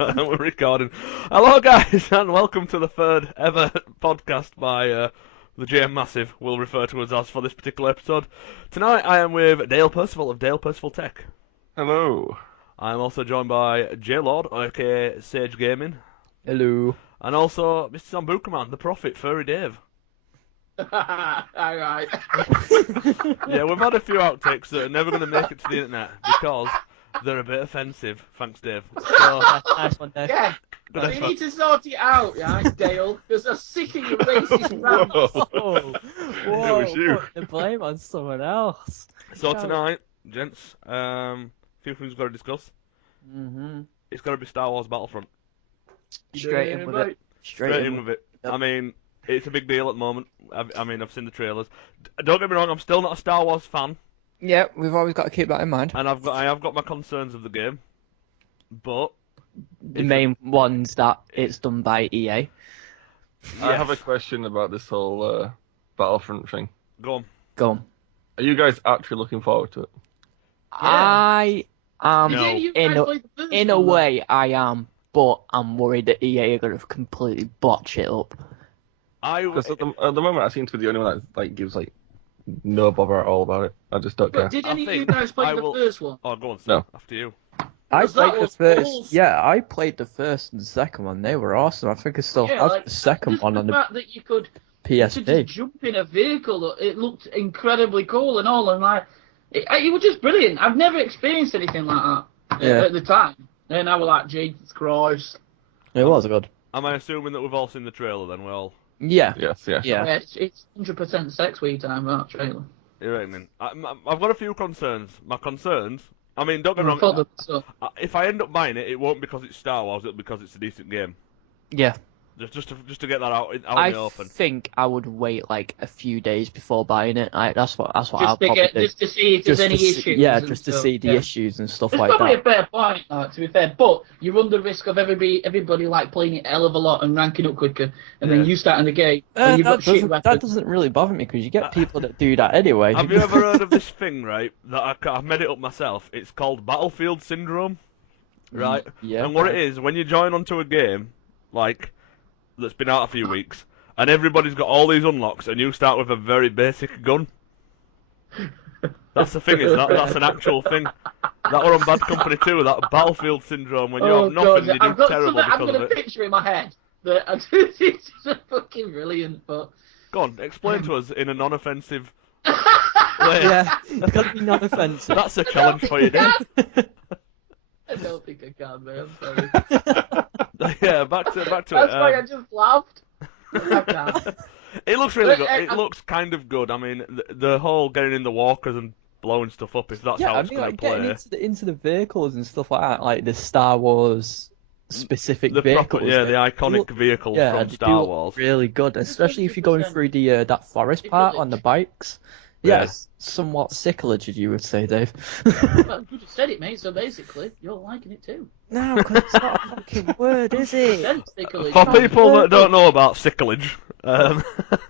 We're recording. Hello, guys, and welcome to the third ever podcast by the GM Massive. We'll refer to us as for this particular episode. Tonight, I am with Dale Percival of Dale Percival Tech. Hello. I am also joined by J Lord, aka Sage Gaming, Hello. and also Mr. Sambucaman, the Prophet, Furry Dave. Alright. Yeah, we've had a few outtakes that are never going to make it to the internet because they're a bit offensive. Thanks, Dave. So, Nice one, Dave. Yeah. good We effort. need to sort it out, right, Dale? Because I'm sick of your racist rants. Whoa, It was you. putting the blame on someone else. So tonight, gents, few things we've got to discuss. Mm-hmm. It's got to be Star Wars Battlefront. Straight in with it. Straight in with it. Yep. I mean, it's a big deal at the moment. I've seen the trailers. Don't get me wrong, I'm still not a Star Wars fan, Yeah, we've always got to keep that in mind. and I have got my concerns of the game, but The main one's that it's done by EA. I have a question about this whole Battlefront thing. go on. Go on. Are you guys actually looking forward to it? I am, No. You in guys a, played the first in a one, though. way, I am, but I'm worried that EA are going to completely botch it up. Because at the moment, I seem to be the only one that gives no bother at all about it. I just don't care. But did I any of you think guys play I the will- first one? Oh, go on, No. Sam, after you. I Because that played the was first. awesome. Yeah, I played the first and the second one. They were awesome. I think I still Yeah, have like, the second just one the on the fact that you could just PSP. jump in a vehicle, it looked incredibly cool and all, and it was just brilliant. I've never experienced anything like that Yeah. at the time, and I was like, Jesus Christ. It was good. Am I assuming that we've all seen the trailer then? Well, Yeah. Yes, yeah. Yeah. Yeah, it's 100% sex weed time, that trailer. you're right, man. I've got a few concerns. My concerns. I mean, don't get me I thought wrong. that so. If I end up buying it, it won't because it's Star Wars. It'll because it's a decent game. Yeah. Just to get that out in I the open. think I would wait like a few days before buying it. That's what I'll Just to probably do. just to see if there's any to see, issues. yeah, and just to stuff, see the yeah. issues and stuff It's like probably that. a fair point, to be fair, but you run the risk of everybody like playing it a hell of a lot and ranking up quicker, and Yeah. then you starting the game and you've got shit that weapons. doesn't really bother me because you get people that do that anyway. Have you ever heard of this thing, right? That I've made it up myself. It's called Battlefield Syndrome, right? Yeah. And what it is, when you join onto a game, like that's been out a few weeks, and everybody's got all these unlocks, and you start with a very basic gun. That's the thing, is that's an actual thing. That were on Bad Company 2, that Battlefield Syndrome, when you have nothing, you do I've got terrible something, I've because got of a it. picture in my head that it's just fucking brilliant, but Go on, explain to us in a non-offensive way. Yeah, it's got to be non-offensive. That's a challenge for you, Dave. I don't think I can, man. I'm sorry. Yeah, back to it. That's why I just laughed. I can't. It looks really good. But, It looks kind of good. I mean, the whole getting in the walkers and blowing stuff up, if that's Yeah, how I it's mean, going like to play. getting into the vehicles and stuff like that, like the Star Wars specific The vehicles. proper, yeah, the they iconic look- vehicles yeah, from they do Star look Wars. really good, especially if you're going 100%. through the that forest It part really- on the bikes. Yeah. Yeah, it's somewhat sicklage, as you would say, Dave. Well, you just said it, mate, so basically, you're liking it too. No, because it's not a fucking word, is it? Sensical, For it's people that don't know about sicklage,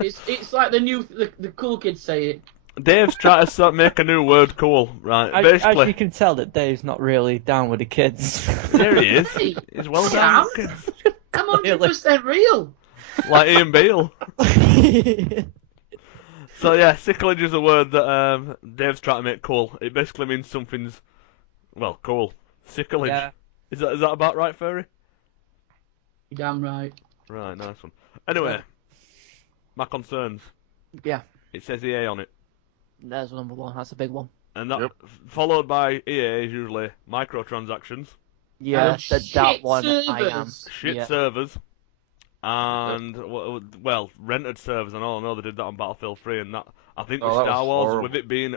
it's like the cool kids say it. Dave's trying to make a new word cool, right? As you Basically, can tell that Dave's not really down with the kids. there he is. He's well done, kids. I'm 100% real. Like Ian Beale. So yeah, sicklage is a word that Dave's trying to make cool. It basically means something's, well, cool. Sicklage. Yeah. Is that about right, Furry? You're damn right. Right, nice one. Anyway, my concerns. Yeah, It says EA on it, there's number one. That's a big one. and that Yep. followed by EA is usually microtransactions, Yeah, that shit one I am. servers. shit Yeah. servers, and well, rented servers. And all I know they did that on Battlefield 3, and that I think with Oh, that Star was Wars, horrible. with it being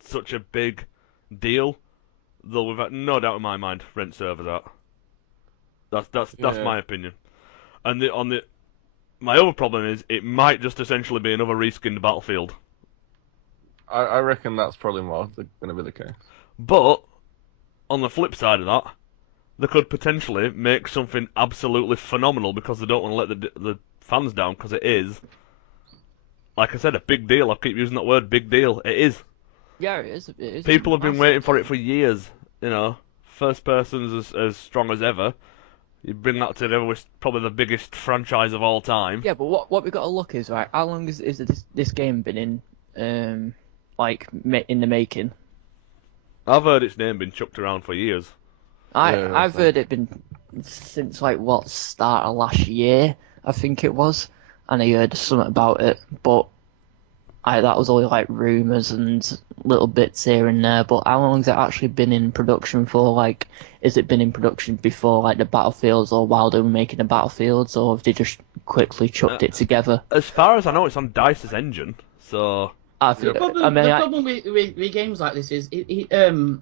such a big deal, they'll have no doubt in my mind rent servers out. That's Yeah. my opinion. And my other problem is it might just essentially be another reskinned Battlefield. I reckon that's probably more going to be the case. But on the flip side of that, they could potentially make something absolutely phenomenal because they don't want to let the fans down, because it is, like I said, a big deal. I keep using that word, big deal. It is. Yeah, it is. It is. People have been waiting for it for years. You know, first person's as strong as ever. You bring that together with probably the biggest franchise of all time. Yeah, but what we got to look is, right, how long is this game been in, in the making? I've heard its name been chucked around for years. I've heard it been since start of last year, I think it was, and I heard something about it, but that was only like rumours and little bits here and there. But how long has it actually been in production for? Like, has it been in production before like the Battlefields, or while they were making the Battlefields, or have they just quickly chucked it together? As far as I know, it's on DICE's engine, so. The problem with games like this is games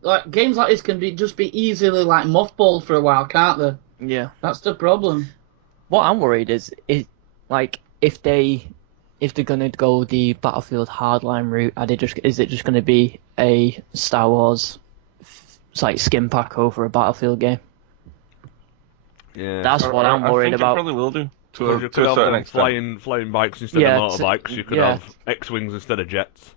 like this can just be easily like mothballed for a while, can't they? Yeah, that's the problem. What I'm worried is like if they're gonna go the Battlefield hardline route, is it just gonna be a Star Wars skin pack over a Battlefield game? Yeah, that's what I'm worried about. It probably will do. To you could a have certain extent. flying bikes instead of motorbikes. You could have X-wings instead of jets.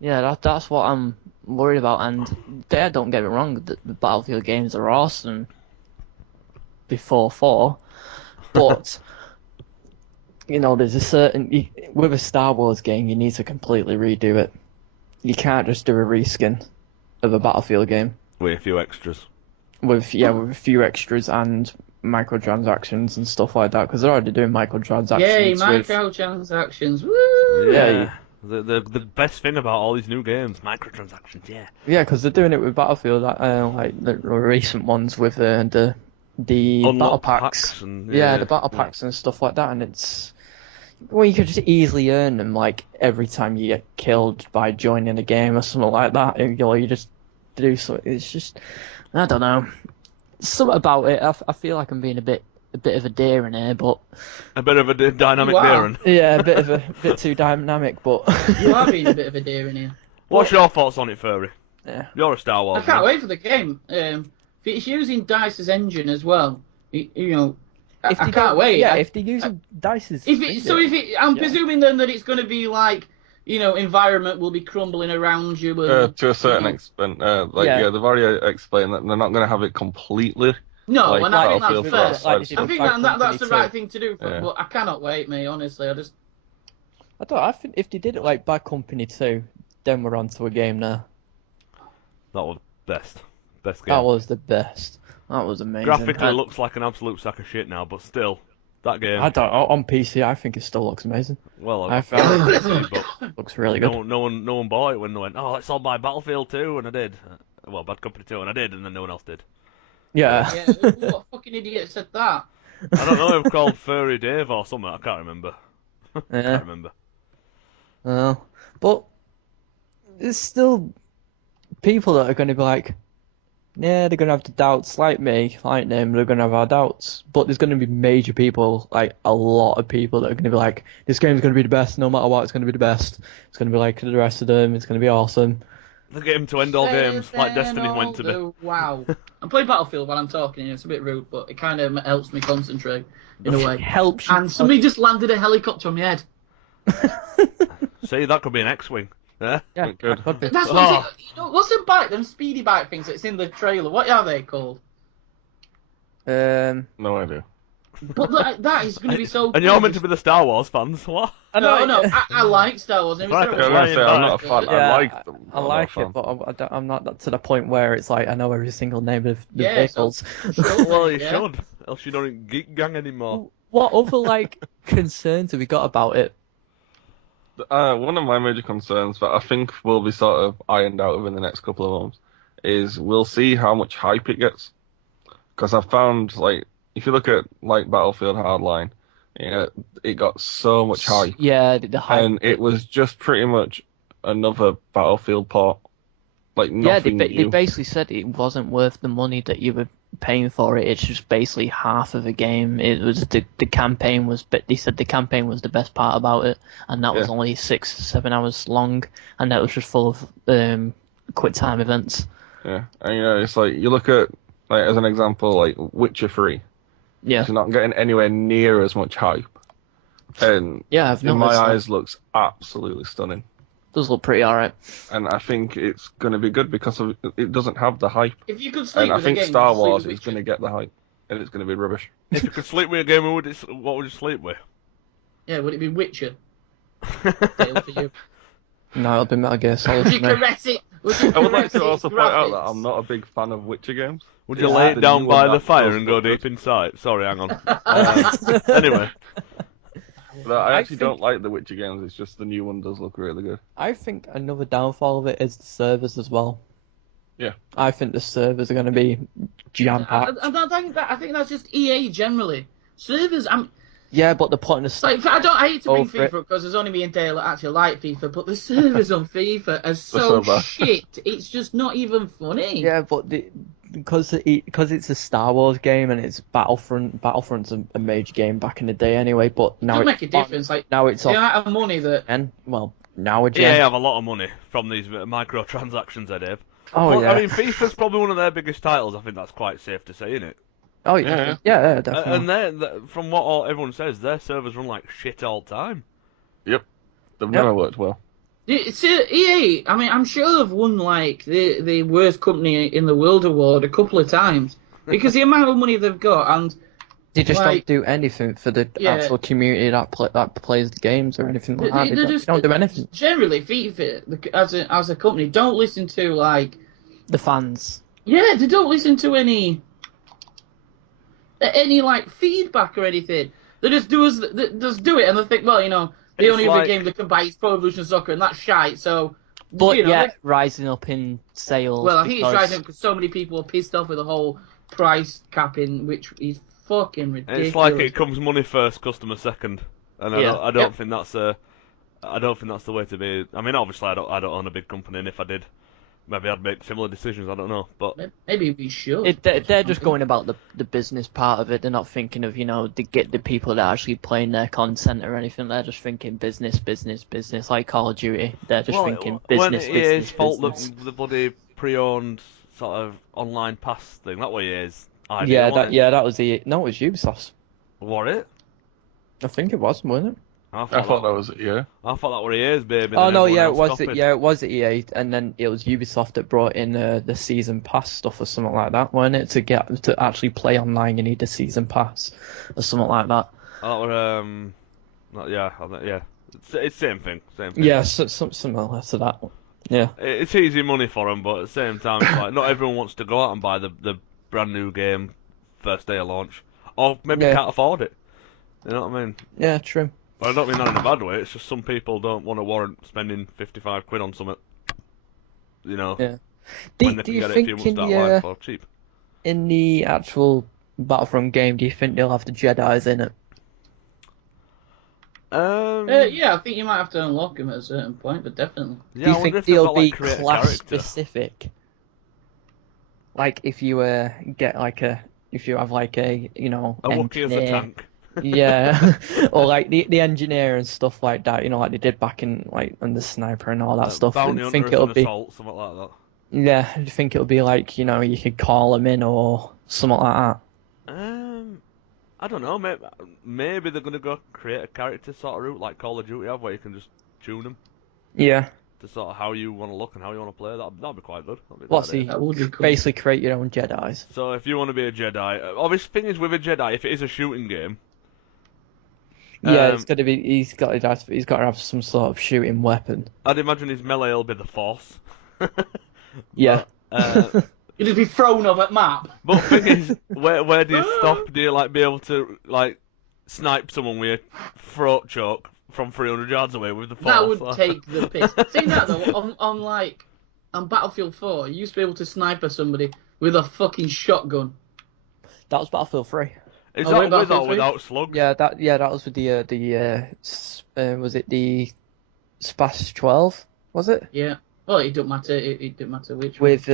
Yeah, that's what I'm worried about. And don't get me wrong, the Battlefield games are awesome before 4, but there's a certain with a Star Wars game, you need to completely redo it. You can't just do a reskin of a Battlefield game with a few extras. With a few extras and microtransactions and stuff like that, because they're already doing microtransactions. Yay, microtransactions! Woo! Yeah. The best thing about all these new games, microtransactions. Yeah. Yeah, because they're doing it with Battlefield, like the recent ones with the battle packs. The battle packs and stuff like that, and it's you could just easily earn them like every time you get killed by joining a game or something like that. You just do so. It's just, I don't know. Something about it, I feel like I'm being a bit of a deer in here, but a bit of a dynamic deer. Yeah, a bit too dynamic, but you are being a bit of a deer in here. What's your thoughts on it, Furry? Yeah, you're a Star Wars. I can't wait for the game. If it's using DICE's engine as well, I can't wait. Yeah, if they're using DICE's. I'm presuming then that it's going to be like, environment will be crumbling around you. To a certain extent, they've already explained that they're not going to have it completely. No, and I think that's fair. I think that's the right thing to do. But I cannot wait, mate. Honestly, I think if they did it like Bad Company 2, then we're on to a game now. That was best game. That was the best. That was amazing. Graphically, it looks like an absolute sack of shit now, but still, that game. On PC, I think it still looks amazing. Well, I found it, but looks really good. No one bought it when they went, oh, let's all buy Battlefield 2, and I did. Well, Bad Company 2, and I did, and then no one else did. Yeah. What fucking idiot said that? I don't know if called Furry Dave or something. I can't remember. Can't remember. Well, but there's still people that are going to be like, yeah, they're going to have the doubts, like me, like them, they're going to have our doubts. But there's going to be major people, like a lot of people that are going to be like, this game's going to be the best, no matter what, it's going to be the best. It's going to be like the rest of them, it's going to be awesome. The game to end all games, like Destiny went to be. Wow. I'm playing Battlefield while I'm talking, it's a bit rude, but it kind of helps me concentrate, in a way. Helps you. And somebody just landed a helicopter on my head. See, that could be an X-Wing. Yeah, good. That's what's the bike? Them speedy bike things that's in the trailer. What are they called? No idea. But that is going to be so. And you're meant to be the Star Wars fans. What? No. I like Star Wars. I'm not a fan. Yeah, I like them. I like it, but I'm not to the point where it's like I know every single name of the vehicles. Well, you should. Else you don't Geek Gang anymore. What other concerns have we got about it? One of my major concerns that I think will be sort of ironed out within the next couple of months is we'll see how much hype it gets. Because I've found, if you look at, Battlefield Hardline, it got so much hype. Yeah, the hype. And it was just pretty much another Battlefield port. Nothing new. They basically said it wasn't worth the money that you were paying for it. It's just basically half of a game. It was the campaign was, but they said the campaign was the best part about it, and that was only 6-7 hours long, and that was just full of quick time events. Yeah, and it's you look at as an example, Witcher 3. Yeah, it's not getting anywhere near as much hype, and I've in my eyes looks absolutely stunning. Does look pretty alright. And I think it's going to be good because it doesn't have the hype. If you could sleep And I with think a game, Star would you sleep Wars with is going to Witcher? get the hype, and it's going to be rubbish. If you could sleep with a game, what would you sleep with? Yeah, would it be Witcher? Deal for you. No, it'll be Metal Gear Solid Would you for me. caress it? Would you I would like caress to its also point out that graphics? I'm not a big fan of Witcher games. Would you It's lay it the down new by one the that fire does and go look good. deep inside? Sorry, hang on. Anyway, But I actually think- don't like the Witcher games. It's just the new one does look really good. I think another downfall of it is the servers as well. Yeah. I think the servers are going to be jam-packed. I think that's just EA generally. Servers, Yeah, but they're putting a... like, I hate to bring Over it. FIFA because there's only me and Dale that actually like FIFA, but the servers on FIFA are so so bad. shit. It's just not even funny. Yeah, but because it's a Star Wars game and it's Battlefront. Battlefront's a major game back in the day anyway. But It now doesn't it's make a difference. Like now it's the off. amount of money that And well, now a EA gen. have a lot of money from these microtransactions, Dave. Oh Well, yeah. I mean, FIFA's probably one of their biggest titles. I think that's quite safe to say, isn't it? Oh Yeah. yeah, definitely. And from what everyone says, their servers run like shit all the time. They've never worked well. it's EA. I mean, I'm sure they've won like the worst company in the world award a couple of times because the amount of money they've got and They just like- don't do anything for the Yeah. actual community that plays the games or anything like that. They don't do anything. Generally, FIFA as a company don't listen to like The fans. yeah, they don't listen to any like feedback or anything. They just do it and they think, well, the It's only other like- game they can buy is Pro Evolution Soccer and that's shite. So, But they- rising up in sales. well, I think it's because- rising because so many people are pissed off with the whole price capping, which is fucking ridiculous. It's like it comes money first, customer second, and Yeah. I don't Yep. think that's the way to be. I mean, obviously, I don't own a big company, and if I did, maybe I'd make similar decisions. I don't know, but Maybe we should. They're just going about the business part of it. They're not thinking of the people that are actually playing their content or anything. They're just thinking business, like Call of Duty. They're just thinking when business, it business, is fault business. the bloody pre-owned sort of online pass thing. That way it is. Idea, That was it was Ubisoft's. What it? I think it was, wasn't it? I thought that was it, yeah. I thought that were EA's baby. Oh then no, everyone yeah, it else was copied. it was EA, and then it was Ubisoft that brought in the season pass stuff or something like that, wasn't it? To actually play online, you need a season pass or something like that. That were yeah. It's same thing. Yeah, similar to that. Yeah. It's easy money for them, but at the same time, it's like not everyone wants to go out and buy the brand new game first day of launch, or maybe Yeah. can't afford it. You know what I mean? Yeah, true. But I don't mean that in a bad way. It's just some people don't want to warrant spending £55 on something. You know, Yeah. when they Do can you get it a think few months down in the line for cheap. the actual Battlefront game, do you think they'll have the Jedis in it? Yeah, I think you might have to unlock them at a certain point, but definitely. Yeah, Do I you wonder think if they've they'll got, be like, create a class character. specific? Like if you get if you have like a A Wookiee as a engineer, tank. yeah, or like the engineer and stuff like that, like they did back in like on the sniper and all that stuff. Bounty I hunter think as it'll an be assault, something like that. yeah. I think it'll be like you could call them in or something like that. I don't know. Maybe they're gonna go create a character sort of route like Call of Duty have, where you can just tune them Yeah. to sort of how you want to look and how you want to play. That'd be quite good. That'd be a good What's idea. he? That would be cool. Basically create your own Jedis. So if you want to be a Jedi, obvious thing is with a Jedi, if it is a shooting game, Yeah, Um, it's got to be. He's got to have some sort of shooting weapon. I'd imagine his melee will be the Force. Yeah. You'd just be thrown off at map. But thing is, where do you stop? Do you like be able to like snipe someone with a throat choke from 300 yards away with the Force? That would take the piss. Seeing that though, on Battlefield 4, you used to be able to sniper somebody with a fucking shotgun. That was Battlefield 3. Is Oh, that wait, with Battlefield or 3? without slugs? Yeah, that was with was it the Spas 12? Was it Yeah. Well, it don't matter. It didn't matter which one. with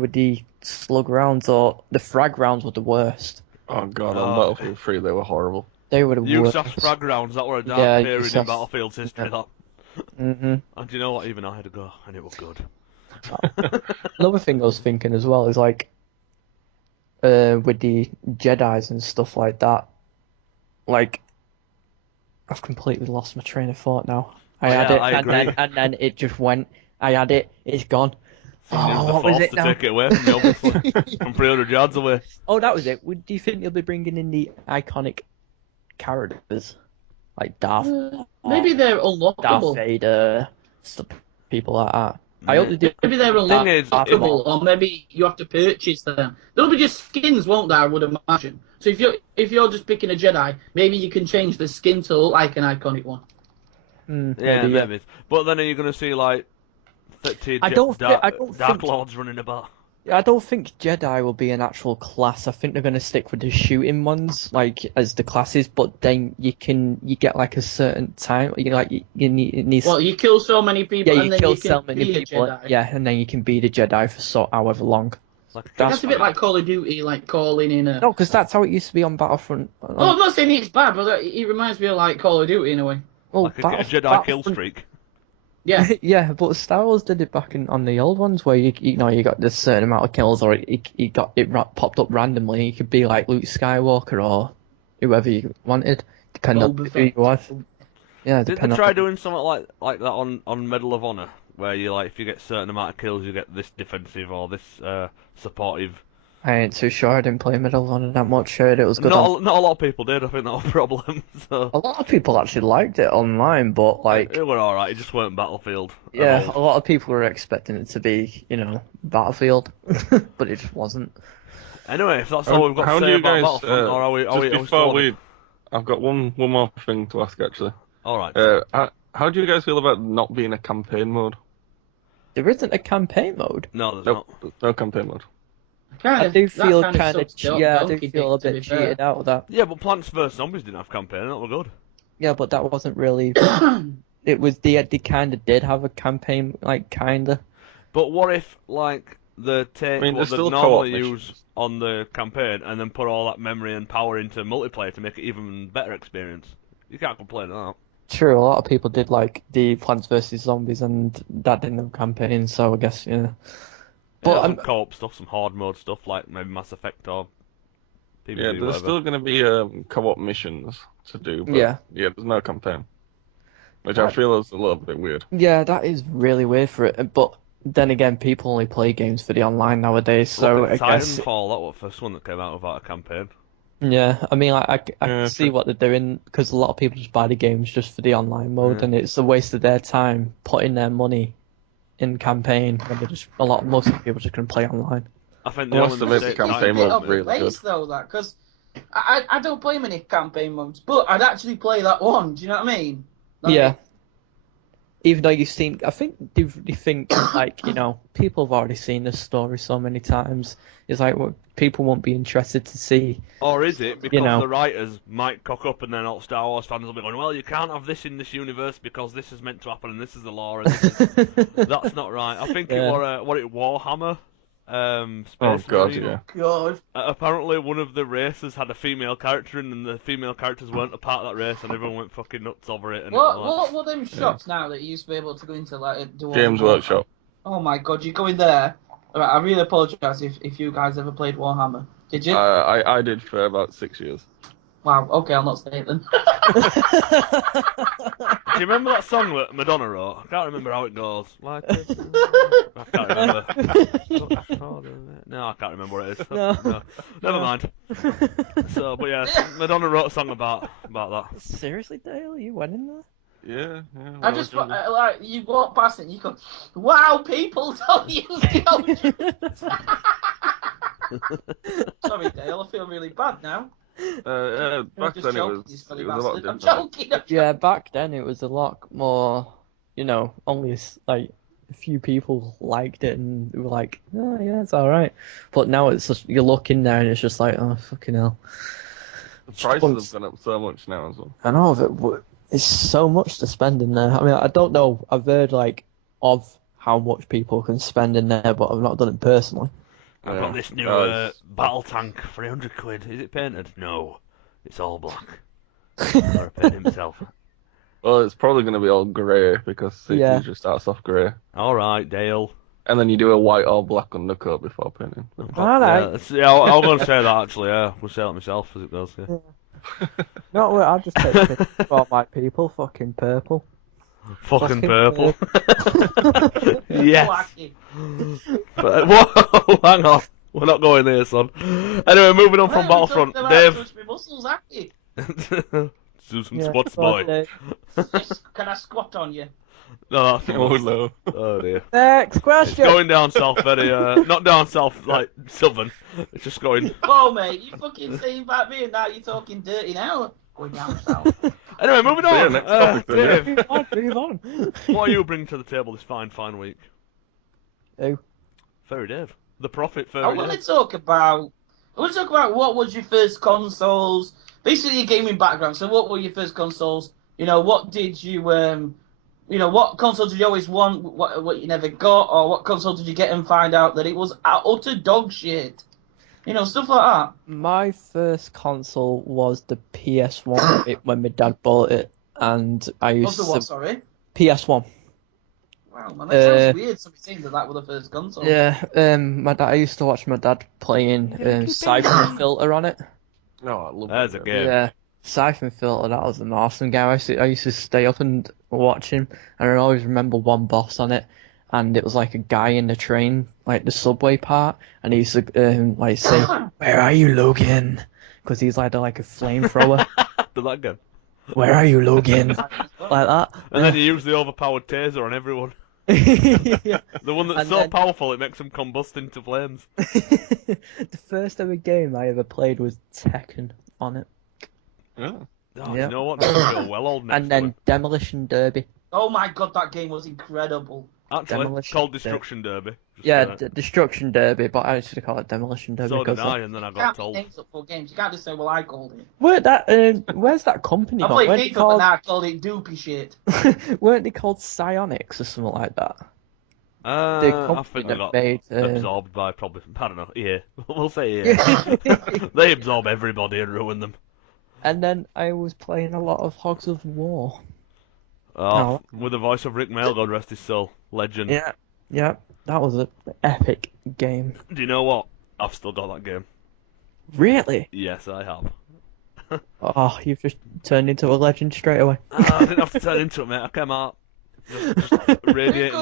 with the slug rounds or the frag rounds were the worst. Oh god, Oh. on Battlefield 3 they were horrible. They were the worst. Ubisoft's frag rounds, that were a dark Yeah, period in Ubisoft's- Battlefield's history, that. hmm And you know what, even I had to go, and it was good. Another thing I was thinking as well is like with the Jedis and stuff like that. Like I've completely lost my train of thought now. I had it, I agree. and then it just went. I had it. It's gone. You needed the what was force it to now? take it away from you, obviously. From 300 yards away. Oh, that was it. Do you think you'll be bringing in the iconic characters like Darth Maybe they're Darth unlockable. Vader, stuff, people like that? I hope they do. Maybe they're Thing is, unlockable, or maybe you have to purchase them. They'll be just skins, won't they? I would imagine. So if you're just picking a Jedi, maybe you can change the skin to look like an iconic one. maybe. But then are you going to see like 30 I don't Dark think Lords running about? I don't think Jedi will be an actual class. I think they're going to stick with the shooting ones, like as the classes. But then you get like a certain time. You need it needs. Well, you kill so many people, Yeah, and you then kill you can so many be people. a Jedi. Yeah, and then you can be the Jedi for however long. Like That's a bit like Call of Duty, like calling in a. No, because that's how it used to be on Battlefront. Oh, I'm not saying it's bad, but it reminds me of like Call of Duty in a way. Well, like a Jedi kill streak. Yeah. Yeah, but Star Wars did it back on the old ones where you got this certain amount of kills, or it popped up randomly. You could be like Luke Skywalker or whoever you wanted, depending on who you was. Yeah, Did they try doing something like that on Medal of Honor, where you like if you get a certain amount of kills, you get this defensive or this supportive? I ain't too sure. I didn't play Medal of Honor that much. Heard it was good. Not a lot of people did. I think that was a problem. So. A lot of people actually liked it online, but like it were alright. It just weren't Battlefield. Yeah, a lot of people were expecting it to be, Battlefield, but it just wasn't. Anyway, if that's all we've got to say about Battlefront, or are we I've got one more thing to ask actually. All right. How do you guys feel about not being a campaign mode? There isn't a campaign mode. No, there's Nope, not. No campaign mode. I do feel kind of I do feel a bit cheated out of that. Yeah, but Plants vs Zombies didn't have campaign. That were good. Yeah, but that wasn't really. It was they kind of did have a campaign, like kinda. But what if like the take what they normally use on the campaign and then put all that memory and power into multiplayer to make it even better experience? You can't complain about that. True, a lot of people did like the Plants vs Zombies, and that didn't have campaign, so I guess But some co-op stuff, some hard mode stuff like maybe Mass Effect or PvP, there's whatever. still going to be co-op missions to do. But there's no campaign, which I feel is a little bit weird. Yeah, that is really weird for it. But then again, people only play games for the online nowadays, so I guess. Titanfall, that was the first one that came out without a campaign. Yeah, I mean, I can see what they're doing, because a lot of people just buy the games just for the online mode, and it's a waste of their time putting their money in campaign when most of the people just can play online. I think the campaign mode really good. Though that, because I don't play many campaign modes, but I'd actually play that one. Do you know what I mean? Yeah. Even though you've seen, I think they think like people have already seen this story so many times. It's like people won't be interested to see. Or is it because the writers might cock up and then all Star Wars fans will be going, well, you can't have this in this universe because this is meant to happen and this is the law and that's not right. I think it was Warhammer. Space Marine. God. Apparently, one of the races had a female character in, and the female characters weren't a part of that race, and everyone went fucking nuts over it. And what were them shops now that you used to be able to go into, like Games Workshop? Oh my God, you go in there. Right, I really apologise if you guys ever played Warhammer. Did you? I did for about 6 years. Wow. Okay, I'll not say it then. Do you remember that song that Madonna wrote? I can't remember how it goes. I can't remember. No, I can't remember what it is. No. Never mind. So, but yeah, Madonna wrote a song about that. Seriously, Dale, you went in there? Yeah. I just like you walk past it, and you go, "Wow, people don't use deodorant." Sorry, Dale, I feel really bad now. Back then it was a lot different. I'm joking. Yeah, back then it was a lot more, only like a few people liked it and were like, oh yeah, it's alright. But now it's just, you look in there and it's just like, oh fucking hell. The prices have gone up so much now as well. I know, but it's so much to spend in there. I mean, I don't know, I've heard of how much people can spend in there, but I've not done it personally. I've got this new battle tank, 300 quid. Is it painted? No, it's all black. Or paint himself. Well, it's probably going to be all grey because it just starts off grey. All right, Dale. And then you do a white or black undercoat before painting. All right. Yeah, I was going to say that actually. Yeah, we'll say that myself as it goes. Yeah. No, I'll just take it for my people. Fucking purple. Fucking purple. Yes. Wacky. But, whoa, hang on. We're not going there, son. Anyway, moving on from Battlefront. Dave. Touch me muscles, Aki. Do some Yeah, squats, go on, boy. Dave. Can I squat on you? No, that's Oh no. Oh dear. Next It's question. going down south, very not down south like southern. It's just going. Oh, mate, you fucking saying about me and now you're talking dirty now. Going down south. Anyway, moving So, yeah, on. next topic then, yeah. Dave, Move on. what are you bringing to the table this fine week? Who? Fairy Dave, the prophet, I Fairy want Dave. to talk about. What was your first consoles. Basically, your gaming background. So, what were your first consoles? You know, what did you what console did you always want? What you never got, or what console did you get and find out that it was utter dog shit? You know, stuff like that. My first console was the PS1 when my dad bought it, and I used What's the what? Sorry. PS1. Wow, man, that sounds weird. Somebody saying that was the first console. Yeah, I used to watch my dad playing Siphon Filter on it. No, I love There's that a game. game. Yeah, Siphon Filter, that was an awesome game. I used to stay up and watch him, and I always remember one boss on it, and it was like a guy in the train, like the subway part, and he used to like say, "Where are you, Logan?" Because he's like a flamethrower. Did that game. Where are you, Logan? Like that. And then you use the overpowered taser on everyone. Yeah. The one that's And so then- powerful it makes them combust into flames. The first ever game I ever played was Tekken on it. Yeah. Oh, Yeah. you know what? This will go well old next And then to it. Demolition Derby. Oh my god, that game was incredible. Actually, Demolition called Derby. Destruction Derby. Just Yeah, saying it. Destruction Derby, but I used to call it Demolition Derby. So did because I, and then I You got can't make told. names up for games. You can't just say, well, I called it. Where's that company I called? played Weren't they FIFA, but called, now I called it doopy shit. weren't they called Psionics or something like that? The I company think they that got made. absorbed by probably. I don't know. Yeah, we'll say yeah. Yeah. They absorb everybody and ruin them. And then I was playing a lot of Hogs of War. Oh, with the voice of Rick Mail, God rest his soul, legend. Yeah, that was an epic game. Do you know what? I've still got that game. Really? Yes, I have. Oh, you've just turned into a legend straight away. I didn't have to turn into it, mate. I came out just radiating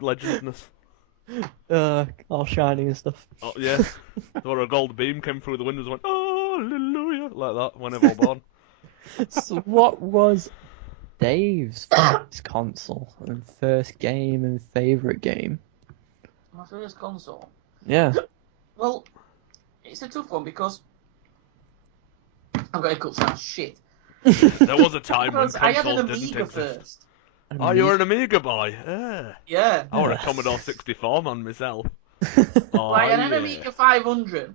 legendness. All shiny and stuff. Oh yeah, or a gold beam came through the windows and went, oh, hallelujah, like that when they were born. So what was Dave's first console and first game and favourite game? My first console. Yeah. Well, it's a tough one because I've got hiccups now. Shit. There was a time when Because I had an consoles didn't Amiga exist. first. Oh, you were an Amiga boy. Yeah. Yeah. I were a Commodore 64 man myself. Well, I had an yeah. Amiga 500.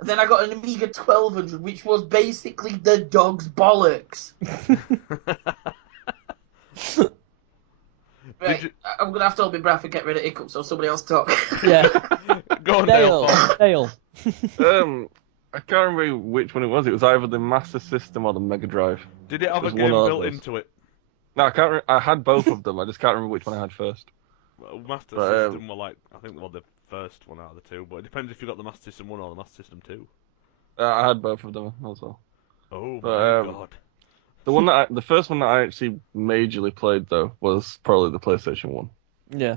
And then I got an Amiga 1200, which was basically the dog's bollocks. Right, you- I'm going to have to hold my breath and get rid of hiccups so somebody else talk. Yeah. Go on, Dale. Dale. I can't remember which one it was. It was either the Master System or the Mega Drive. Did it have a There's game one of built those. into it? No, I can't. I had both of them. I just can't remember which one I had first. Well, Master But, System were like, I think they were the first one out of the two, but it depends if you got the Master System 1 or the Master System 2. I had both of them as well. Oh But, my god. The first one that I actually majorly played though was probably the PlayStation 1. Yeah.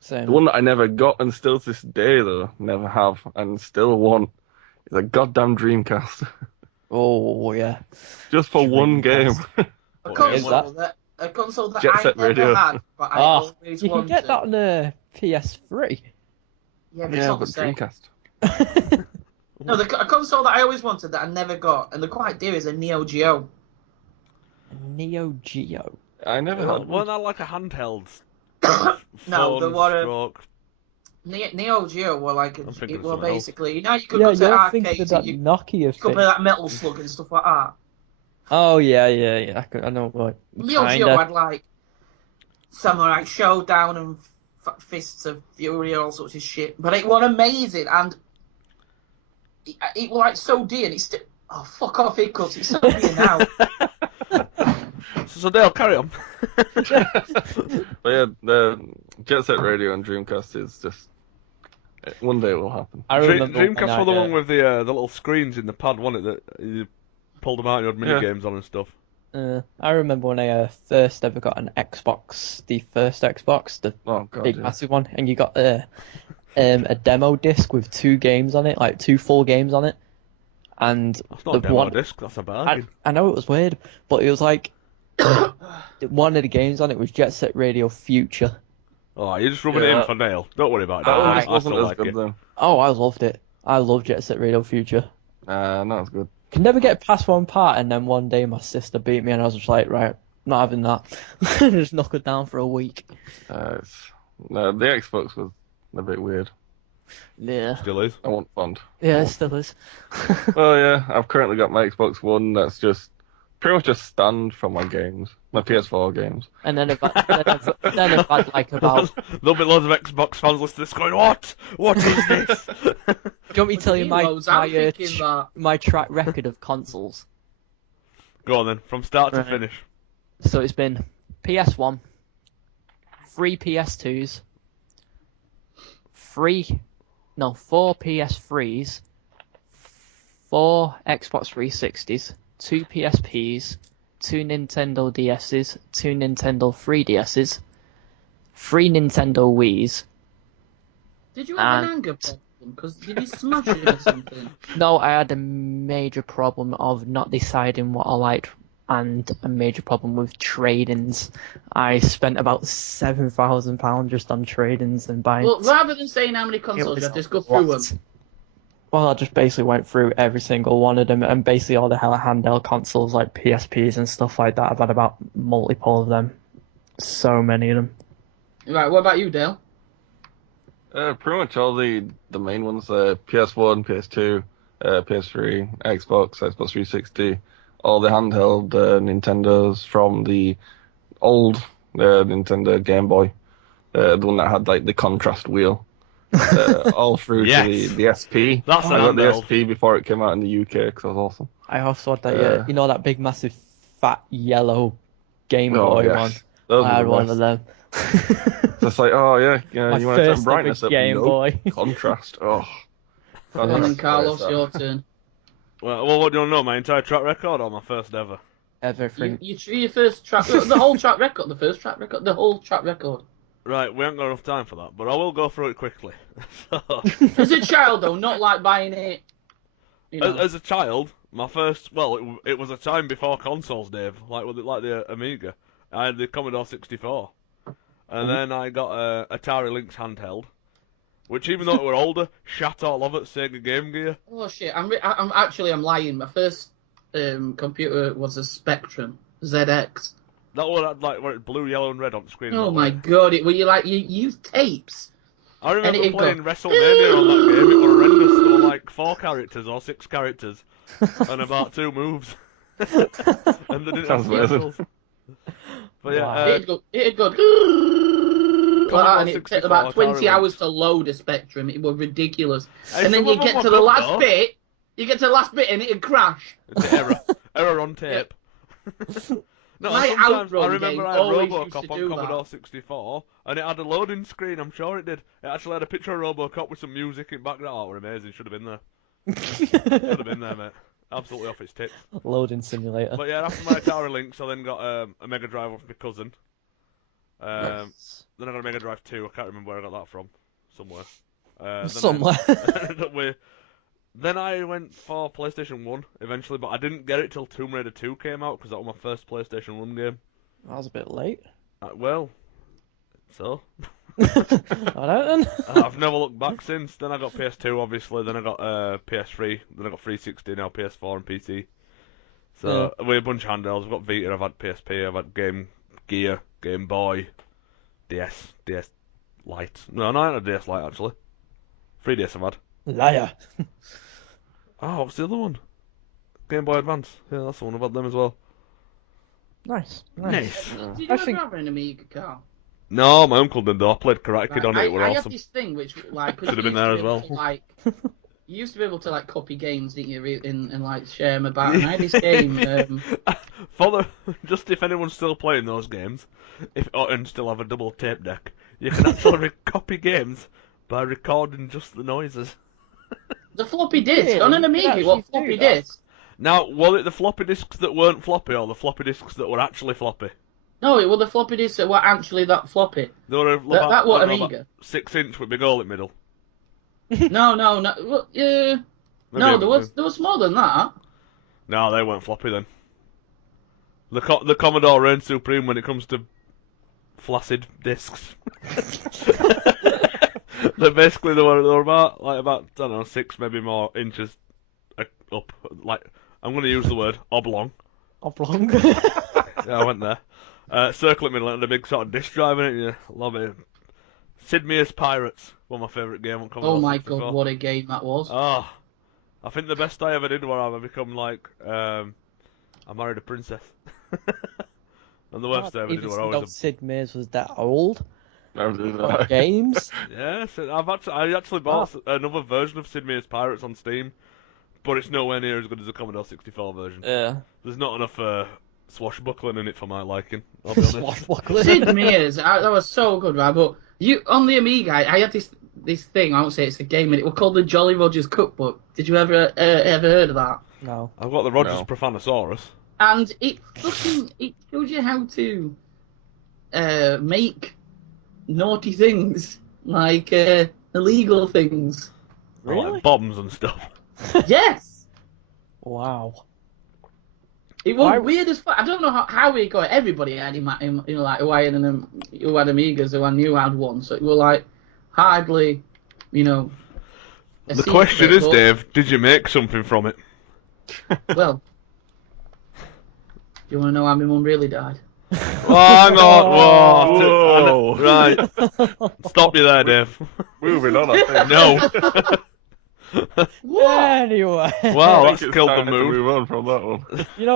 Same. The one that I never got and still to this day though never have and still want is a goddamn Dreamcast. Oh yeah. Just for one game. Dreamcast. A What is console that Jet I Set never Radio. had, but I Ah, always you can wanted. get that on a PS3. Yeah, but it's Yeah, not the but same. Dreamcast. No, a console that I always wanted that I never got, and they're quite dear, is a Neo Geo. Neo Geo. I never had Wasn't one. that like a handheld? No, the phone one stroke? Neo Geo were like I'm thinking it of were something else. basically you know you could Yeah, go to you're thinking arcades of that and you Nokia could thing. play that Metal Slug and stuff like that. Oh yeah. I know what. Neo Geo had like Samurai Showdown and Fists of Fury and all sorts of shit, but it was amazing and it was like so dear. And it's still fuck off hiccups. It's so dear now. So Dale, carry on. But yeah, the Jet Set Radio and Dreamcast is just one day it will happen. I remember when Dreamcast was the one with the little screens in the pad, wasn't it? That you pulled them out and you had mini Yeah. games on and stuff. I remember when I first ever got an Xbox, the first Xbox, the big massive one, and you got a demo disc with 2 games on it, like 2 full games on it, and That's not a demo disc. That's a bargain. I know it was weird, but it was like one of the games on it was Jet Set Radio Future. Oh, you're just rubbing it in for Nail. Don't worry about it. That one I just wasn't still as like good it. though. Oh, I loved it. I love Jet Set Radio Future. Not as good. Could never get past one part, and then one day my sister beat me, and I was just like, right, not having that. Just knock her down for a week. The Xbox was a bit weird. Yeah. Still is. I want fun. Yeah, it still is. Well, yeah, I've currently got my Xbox One. That's just pretty much a stand for my games, my PS4 games. And then if I'd like about... There'll be loads of Xbox fans listening to this going, what? What is this? Do you want me to tell you my track record of consoles? Go on then, from start to finish. So it's been PS1, 3 PS2s, 4 PS3s, 4 Xbox 360s, 2 PSPs, 2 Nintendo DSs, 2 Nintendo 3DSs, 3 Nintendo Wiis. Did you have an anger problem? Because did you smash it or something? No, I had a major problem of not deciding what I liked, and a major problem with trade-ins. I spent about £7,000 just on trade-ins and buying. Well, rather than saying how many consoles you have, just go through them. Well, I just basically went through every single one of them, and basically all the handheld consoles like PSPs and stuff like that. I've had about multiple of them. So many of them. Right, what about you, Dale? Pretty much all the main ones, PS1, PS2, PS3, Xbox 360, all the handheld Nintendos from the old Nintendo Game Boy, the one that had like the contrast wheel, all through to the SP. That's I got the SP before it came out in the UK because it was awesome. I also had that, that big massive fat yellow Game Boy one. I had one of them. It's like, you want to turn brightness up? Game Boy. Contrast. Oh. Come on, Carlos, your turn. Well, what do you want to know? My entire track record or my first ever? Everything. Your first track, the whole track record, the first track record, the whole track record. Right, we haven't got enough time for that, but I will go through it quickly. As a child, though, not like buying it. As a child, my first, it was a time before consoles, Dave, like the Amiga. I had the Commodore 64. And then I got a Atari Lynx handheld, which even though it were older, shat all of it, Sega Game Gear. Oh shit! I'm lying. My first computer was a Spectrum ZX. That one had where it blue, yellow, and red on the screen. Oh my god! You used tapes. I remember playing WrestleMania on that game. It was horrendous. There were like 4 characters or 6 characters, and about 2 moves. And they didn't have specials. But yeah, it'd go and it'd take about 20 hours to load a Spectrum. It was ridiculous. And then you get to the last bit, and it'd crash. It's an error on tape. No, sometimes I remember I had Robocop on Commodore 64, and it had a loading screen. I'm sure it did. It actually had a picture of Robocop with some music in background. Oh, it was amazing. Should have been there. Should have been there, mate. Absolutely off its tip. Loading simulator. But yeah, after my Atari Lynx, I then got a Mega Drive off my cousin. Then I got a Mega Drive 2. I can't remember where I got that from. Somewhere. Then I went for PlayStation 1 eventually, but I didn't get it till Tomb Raider 2 came out because that was my first PlayStation 1 game. That was a bit late. So. Alright then. I've never looked back since. Then I got PS2, obviously. Then I got PS3. Then I got 360. Now PS4 and PC. So we're a bunch of handhelds. I've got Vita. I've had PSP. I've had Game Gear, Game Boy, DS Lite. No, I had a DS Lite actually. 3DS I've had. Liar. Oh, what's the other one? Game Boy Advance. Yeah, that's the one. I've had them as well. Nice. Did you ever have an Amiga, Carl? No, my uncle did though. I played Karate Kid on it. It was awesome. awesome. I had this thing which, should have been there as well. You used to be able to copy games, didn't you, and share them about. And I had this game. Just if anyone's still playing those games, and still have a double tape deck, you can actually copy games by recording just the noises. The floppy disk on an Amiga. What floppy disk? Now, was it the floppy disks that weren't floppy, or the floppy disks that were actually floppy? No, it was the floppy disks that were actually that floppy. They were about, That what I don't know, Amiga? about 6-inch with big hole in the middle. No. Well, no, there was more than that. No, they weren't floppy then. The Commodore reigned supreme when it comes to flaccid discs. They were about I don't know 6 maybe more inches up. Like I'm going to use the word oblong. Oblong. Yeah, I went there. Circle it middle and a big sort of disc drive in it. Yeah, love it. Sid Meier's Pirates, one of my favourite games on Commodore Oh my 64. god, what a game that was! Oh, I think the best I ever did was I become like I married a princess. And the worst I ever did was I was Sid Meier's was that old. No, Games. Yeah, so I actually bought another version of Sid Meier's Pirates on Steam, but it's nowhere near as good as the Commodore 64 version. Yeah. There's not enough swashbuckling in it for my liking. I'll be honest. Swashbuckling. Sid Meier's, that was so good, right? But you on the Amiga, I had this thing. I won't say it's a game, and it was called the Jolly Rogers Cookbook. Did you ever heard of that? No. I've got the Rogers No. Profanosaurus. And it shows you how to make naughty things, like illegal things. Really? Like bombs and stuff. Yes. Wow. It was weird as fuck. I don't know how we got it. Everybody had him, like who had Amigas, who I knew had one. So it was like hardly, a The secret, question is, but- Dave, did you make something from it? Well, do you want to know how my mum really died? Oh, hang on. Whoa. Right. Stop you there, Dave. Moving on, I think. No. Anyway. Wow, I that's think it's killed the time to mood. move on from that one. You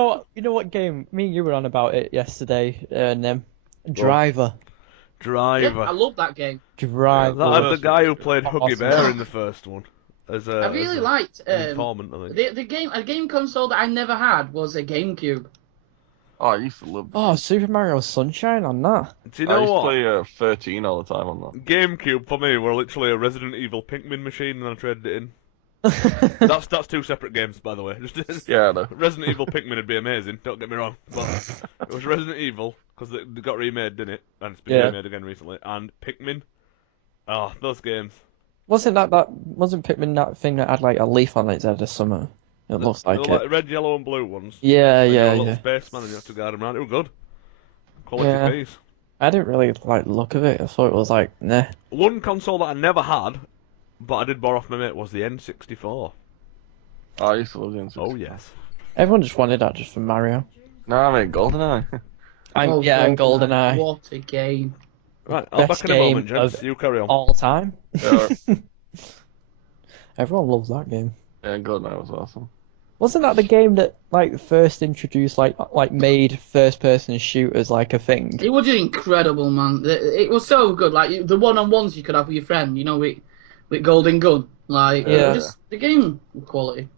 know what game? Me and you were on about it yesterday, and Driver. Yeah, Driver. I love that game. Driver. That had the Awesome. guy who played Huggy Awesome. Bear in the first one. As I really liked an informant, I think. a game console that I never had was a GameCube. Oh, I used to love. Oh, Super Mario Sunshine on that. Do you I know used what? to play 13 all the time on that. GameCube for me were literally a Resident Evil Pikmin machine, and I traded it in. That's two separate games, by the way. Yeah, I know. Resident Evil Pikmin would be amazing. Don't get me wrong, but it was Resident Evil because they got remade, didn't it? And it's been Yeah. remade again recently. And Pikmin. Oh, those games. Wasn't Pikmin that thing that had like a leaf on its head or something? It looks They like were it. like red, yellow, and blue ones. Yeah, And yeah, you're a little yeah. spaceman, and you have to guard them around. It was good. Quality Yeah. piece. I didn't really like the look of it. I thought it was like, nah. One console that I never had, but I did borrow off my mate, was the N64. Oh, I used to love the N64. Oh yes. Everyone just wanted that just for Mario. No, I mean GoldenEye. And GoldenEye. What a game! Right, I'll Best back in a moment, game gents. of You carry on. all time. Yeah, Everyone loves that game. yeah, GoldenEye was awesome. Wasn't that the game that like first introduced like made first person shooters like a thing? It was incredible, man. It was so good. Like the one-on-ones you could have with your friend, with Golden Gun. Like, Yeah. the game quality.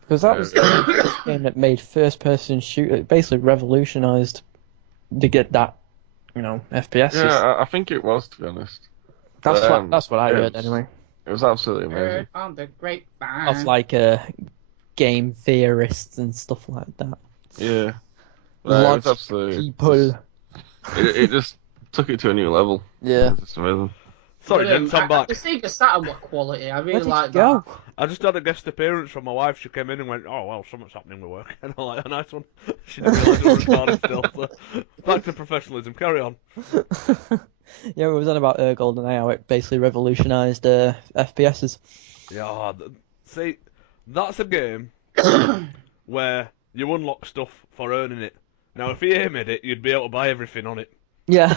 Because that was the game that made first person shooter. It basically revolutionized to get that, FPS. Yeah, I think it was, to be honest. That's what I yeah, heard anyway. It was absolutely amazing. Heard on the grapevine. Of like game theorists and stuff like that. Yeah. No, it Lots was absolutely. people. It just took it to a new level. Yeah. It was just amazing. Sorry, gents, I'm back. The Sega Saturn was quality. I Where really did you like go? that. I just had a guest appearance from my wife. She came in and went, "Oh well, something's happening with work." And I'm like, "A nice one." She didn't realise we were recording still. So back to professionalism. Carry on. Yeah, we was on about GoldenEye, how it basically revolutionized FPSs. Yeah, see, that's a game where you unlock stuff for earning it. Now, if EA made it, you'd be able to buy everything on it. Yeah.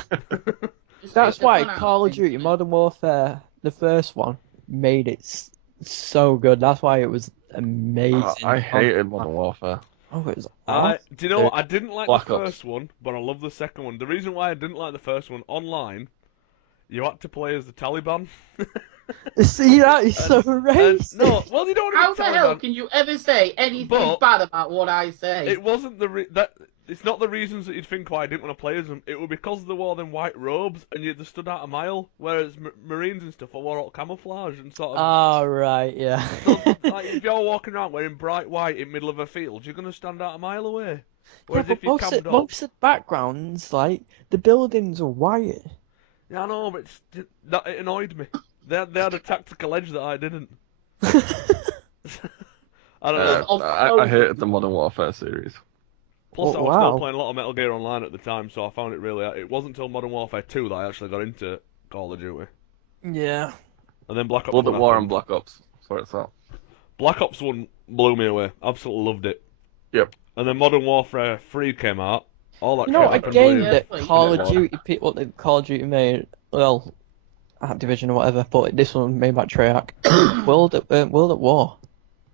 That's It's why fun out Call of thing. Duty Modern Warfare, the first one, made it so good. That's why it was amazing. I hated Modern Warfare. Oh, it was Do awesome. you know what? I didn't like Black the Ops. first one, but I love the second one. The reason why I didn't like the first one, online, you had to play as the Taliban. See that? He's so racist. No, well, you don't How want the to be hell Taliban. can you ever say anything But- bad about what I say? It wasn't the it's not the reasons that you'd think why I didn't want to play as them. It was because they wore them white robes and they stood out a mile, whereas Marines and stuff wore all camouflage and sort of. Oh, right, yeah. So, like, if you're walking around wearing bright white in the middle of a field, you're going to stand out a mile away. Whereas Yeah, if but you cammed up. most of the backgrounds, like, the buildings are white. Yeah, I know, but it annoyed me. They had a tactical edge that I didn't. I don't know. I hated the Modern Warfare series. Plus, I Oh, was still wow. playing a lot of Metal Gear Online at the time, so I found it really. It wasn't until Modern Warfare 2 that I actually got into Call of Duty. Yeah. And then Black Ops Blood 1 at War and happened. Black Ops. That's where it's at. Black Ops 1 blew me away. Absolutely loved it. Yep. And then Modern Warfare 3 came out. All that You know, shit a happened game with- that Call of Infinite Duty people, that Call of Duty made, well, Activision or whatever, but this one made by Treyarch. World at War.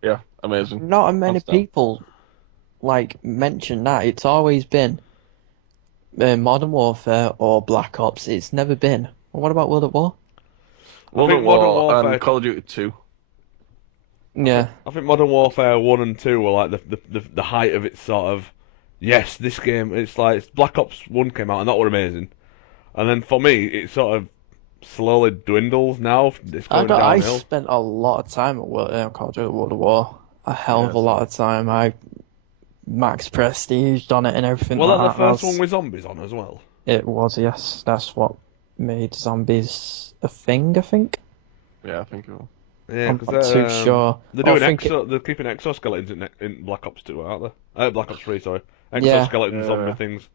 Yeah, amazing. Not many Hands down. people like mention that. It's always been Modern Warfare or Black Ops. It's never been. Well, what about World at War? World think at Modern War Warfare- and Call of Duty 2. Yeah. I think Modern Warfare 1 and 2 were like the height of its sort of. Yes, this game. It's like Black Ops 1 came out and that were amazing. And then for me, it sort of slowly dwindles now. It's going I downhill. spent a lot of time at Call of Duty World at War. A hell of a lot of time. I max prestige on it and everything Well, like that that. the first one with zombies on as well. It was, yes. That's what made zombies a thing, I think. Yeah, I think it was. Yeah, I'm because not too sure. They're I doing think they're keeping exoskeletons in Black Ops 2, aren't they? Black Ops 3, sorry. Yeah. Exoskeleton zombie Yeah. things.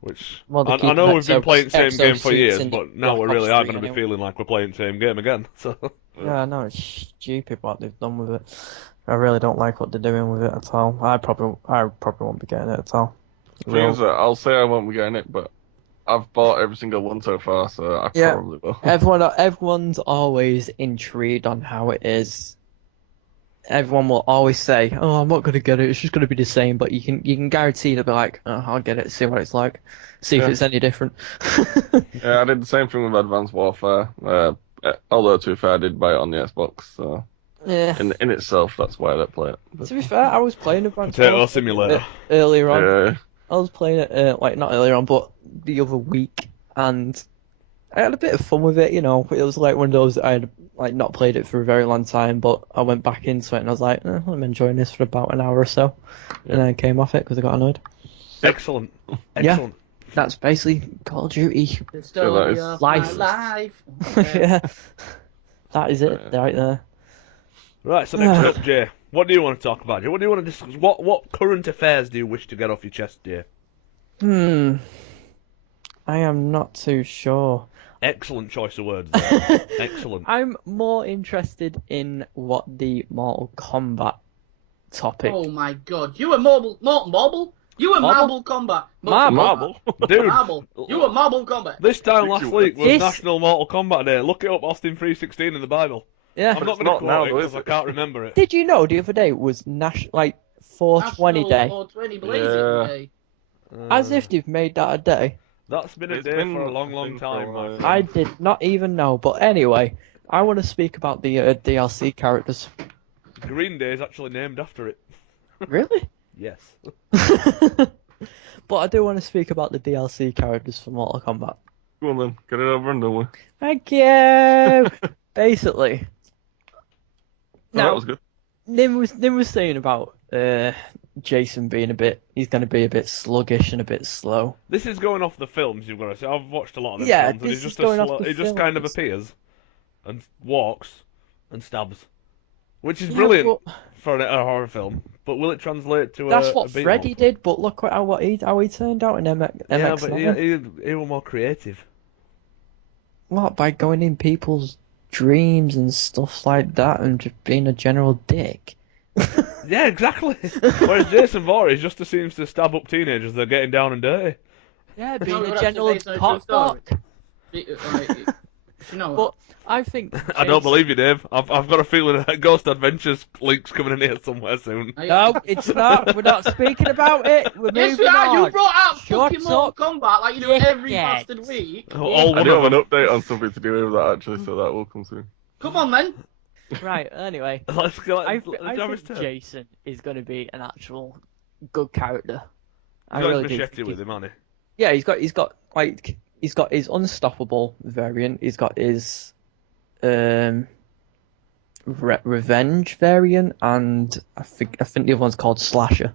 Which Well, they're I know keeping we've been playing the same game for exosuits years, in but now Black we Ops really are 3 going to be anyway. feeling like we're playing the same game again. So Yeah, I know, it's stupid what they've done with it. I really don't like what they're doing with it at all. I probably won't be getting it at all. Thing is that I'll say I won't be getting it, but I've bought every single one so far, so I Yeah. probably will. Everyone's always intrigued on how it is. Everyone will always say, "Oh, I'm not gonna get it. It's just gonna be the same." But you can guarantee they'll be like, "Oh, I'll get it. See what it's like. See if Yeah. it's any different." Yeah, I did the same thing with Advanced Warfare. Although, to be fair, I did buy it on the Xbox, so Yeah. in itself, that's why I don't play it. To be fair, I was playing Advanced Potato Warfare Simulator. earlier on. Yeah, I was playing it, like, not earlier on, but the other week, and I had a bit of fun with it, you know. It was like one of those I had, like, not played it for a very long time, but I went back into it and I was like, I'm enjoying this for about an hour or so. And then I came off it because I got annoyed. excellent. Yeah. Excellent. That's basically Call of Duty. The story is of life. my life. Yeah. That is it, right there. Right, so next up, Jay. What do you want to talk about, Jay? What do you want to discuss? What current affairs do you wish to get off your chest, Jay? I am not too sure. Excellent choice of words there. Excellent. I'm more interested in what the Mortal Kombat topic. Oh my god, you were Marble? You were Marble Combat. Marble? Dude. Marble. You were Marble Combat. This time last week was This- National Mortal Kombat Day. Look it up, Austin 316 in the Bible. Yeah. I'm not it's going to not quote now, it though, because is I it? can't remember it. Did you know the other day was 420 day? 420 Blazing Yeah. Day. As if they've made that a day. That's been a It's day been for a a long, long thing for time, a my while. friend. I did not even know. But anyway, I want to speak about the DLC characters. Green Day is actually named after it. Really? Yes. But I do want to speak about the DLC characters for Mortal Kombat. Go on then, get it over and done with. Thank you. Basically. Oh, Now, that was good. Nim was saying about Jason being he's going to be a bit sluggish and a bit slow. This is going off the films, you've got to say. I've watched a lot of them Yeah, films, and this he's is just going off the he just kind of films. appears and walks and stabs, which is Yeah, brilliant but for a horror film. But will it translate to that's a what beat 'em Freddy up? did. But look how he turned out in Yeah, MX9. but he was more creative. What, by going in people's dreams and stuff like that and just being a general dick? Yeah, exactly. Whereas Jason Voorhees just seems to stab up teenagers that are getting down and dirty. Yeah, No, being but a that's general based on a true story. cockblock. You know But what? I think I don't believe you, Dave. I've got a feeling that Ghost Adventures link's coming in here somewhere soon. No, it's not. We're not speaking about it. We're Yes, we moving are. on. You brought out Shut fucking Mortal up, Kombat like you do every dickhead. bastard week. All I one do of have an them. update on something to do with that actually, so that will come soon. Come on, then. Right. Anyway, Let's go. I Let's have his think turn. Jason is going to be an actual good character. He's got his machete with him, hasn't he? Yeah, he's got his unstoppable variant. He's got his revenge variant, and I think the other one's called slasher.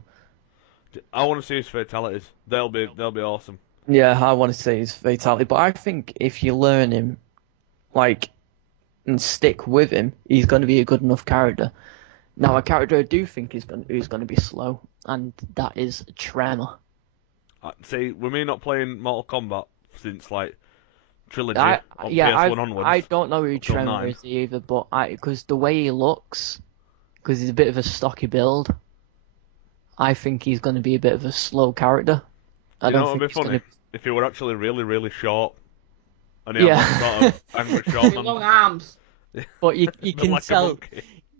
I want to see his fatalities. They'll be awesome. Yeah, I want to see his fatality, but I think if you learn him, and stick with him, he's going to be a good enough character. Now, a character I do think is going to be slow, and that is Tremor. See, with me not playing Mortal Kombat since Trilogy on PS1 onwards. I don't know who Tremor is either, but because the way he looks, because he's a bit of a stocky build, I think he's going to be a bit of a slow character. I don't think it's funny if he were actually really, really short, and he had sort of angry short man. Long arms. But you can tell.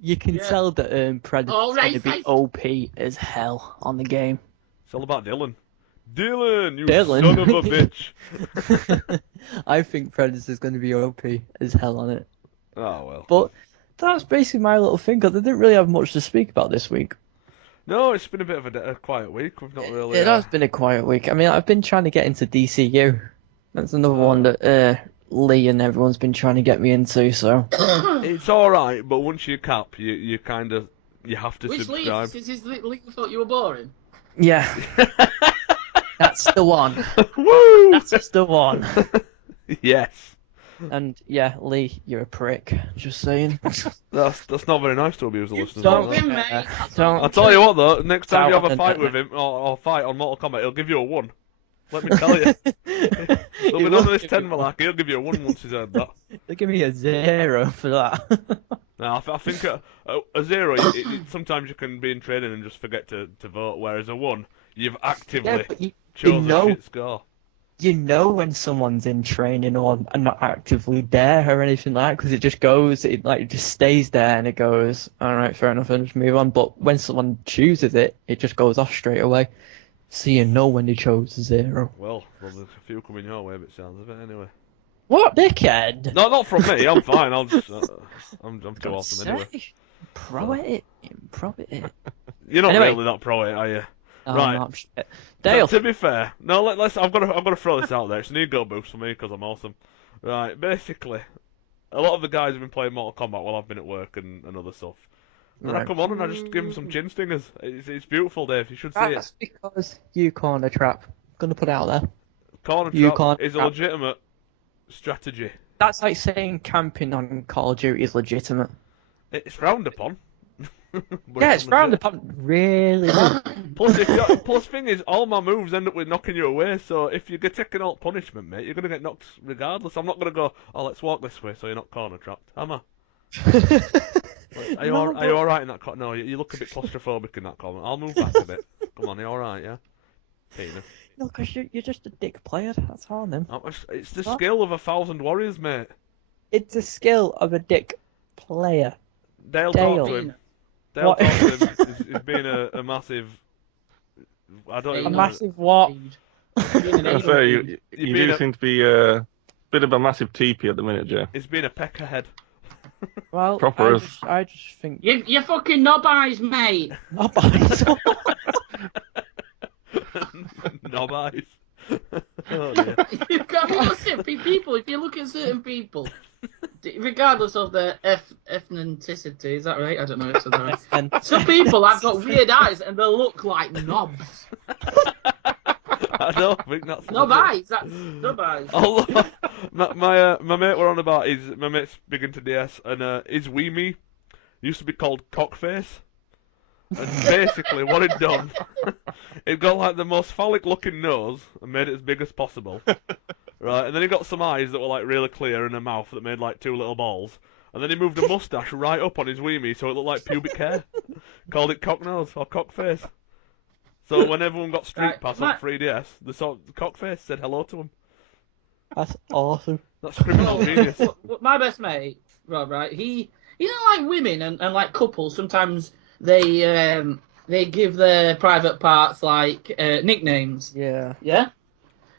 You can tell that Predator's going to be OP as hell on the game. It's all about Dylan. Dylan, you son of a bitch. I think Predator's going to be OP as hell on it. Oh, well. But that's basically my little thing, because I didn't really have much to speak about this week. No, it's been a bit of a quiet week. We've not really... It has been a quiet week. I mean, I've been trying to get into DCU. That's another one that Lee and everyone's been trying to get me into, so... It's alright, but once you cap, you kind of... You have to subscribe. Which Lee thought you were boring? Yeah. That's the one. Woo! That's the one. Yes. And yeah, Lee, you're a prick. Just saying. That's not very nice to abuse the listeners. Don't win, mate. I'll tell you what though, next time you have a fight with him, or fight on Mortal Kombat, he'll give you a 1. Let me tell you. There'll be none of this 10 malarkey, he'll give you a 1 once he's heard that. They'll give me a 0 for that. No, I think a 0, sometimes you can be in training and just forget to vote, whereas a 1, you've actively chosen a shit score. You know when someone's in training or not actively there or anything like that, because it just goes, it just stays there and it goes, alright, fair enough, and just move on. But when someone chooses it, it just goes off straight away. So you know when they chose 0. Well, there's a few coming your way, but it sounds of it anyway. What, dickhead? No, not from me, I'm fine, I'm too awesome anyway. Pro it. You're not really that pro it, are you? Oh, right. No, Dale. To be fair, no. I've got to throw this out there. It's an ego boost for me because I'm awesome. Right. Basically, a lot of the guys have been playing Mortal Kombat while I've been at work and other stuff. And I come on and I just give them some chin stingers. It's beautiful, Dave. You should see it. That's because you corner trap. Gonna put it out there. Corner trap is a legitimate strategy. That's like saying camping on Call of Duty is legitimate. It's frowned upon. Yeah, it's frowned upon really well. Plus, thing is, all my moves end up with knocking you away. So if you get taken out punishment, mate, you're gonna get knocked regardless. I'm not gonna go, oh, let's walk this way, so you're not corner trapped, am I? Are you all right in that? No, you look a bit claustrophobic in that comment. I'll move back a bit. Come on, you all right? Yeah. Penis. No, because you're just a dick player. That's all, then. It's the skill of 1,000 warriors, mate. It's the skill of a dick player. Dale. Talk to him. Dale talk to him. He's been a massive. I don't even know. Massive what? You do seem to be a bit of a massive teepee at the minute, Joe. He's been a peckerhead. Well, I just think you fucking knob eyes, mate. Knob eyes. Knob eyes. Oh, dear. You've got to look at people. If you look at certain people, regardless of their ethnicity, is that right? I don't know. If that's right. Some people have got weird eyes and they look like knobs. I don't think that's knob eyes. That's knob eyes. Although, my mate were on about my mate's big into DS, and his Weemee used to be called Cockface. And basically, what he'd done, he'd got like the most phallic-looking nose and made it as big as possible, right? And then he got some eyes that were like really clear and a mouth that made like 2 little balls. And then he moved a mustache right up on his Weemee so it looked like pubic hair. Called it Cocknose or Cockface. So when everyone got Street Pass on 3DS, the Cockface said hello to him. That's awesome. That's criminal genius. My best mate, Rob, right? He don't like women and like couples. Sometimes they give their private parts like nicknames. Yeah. Yeah.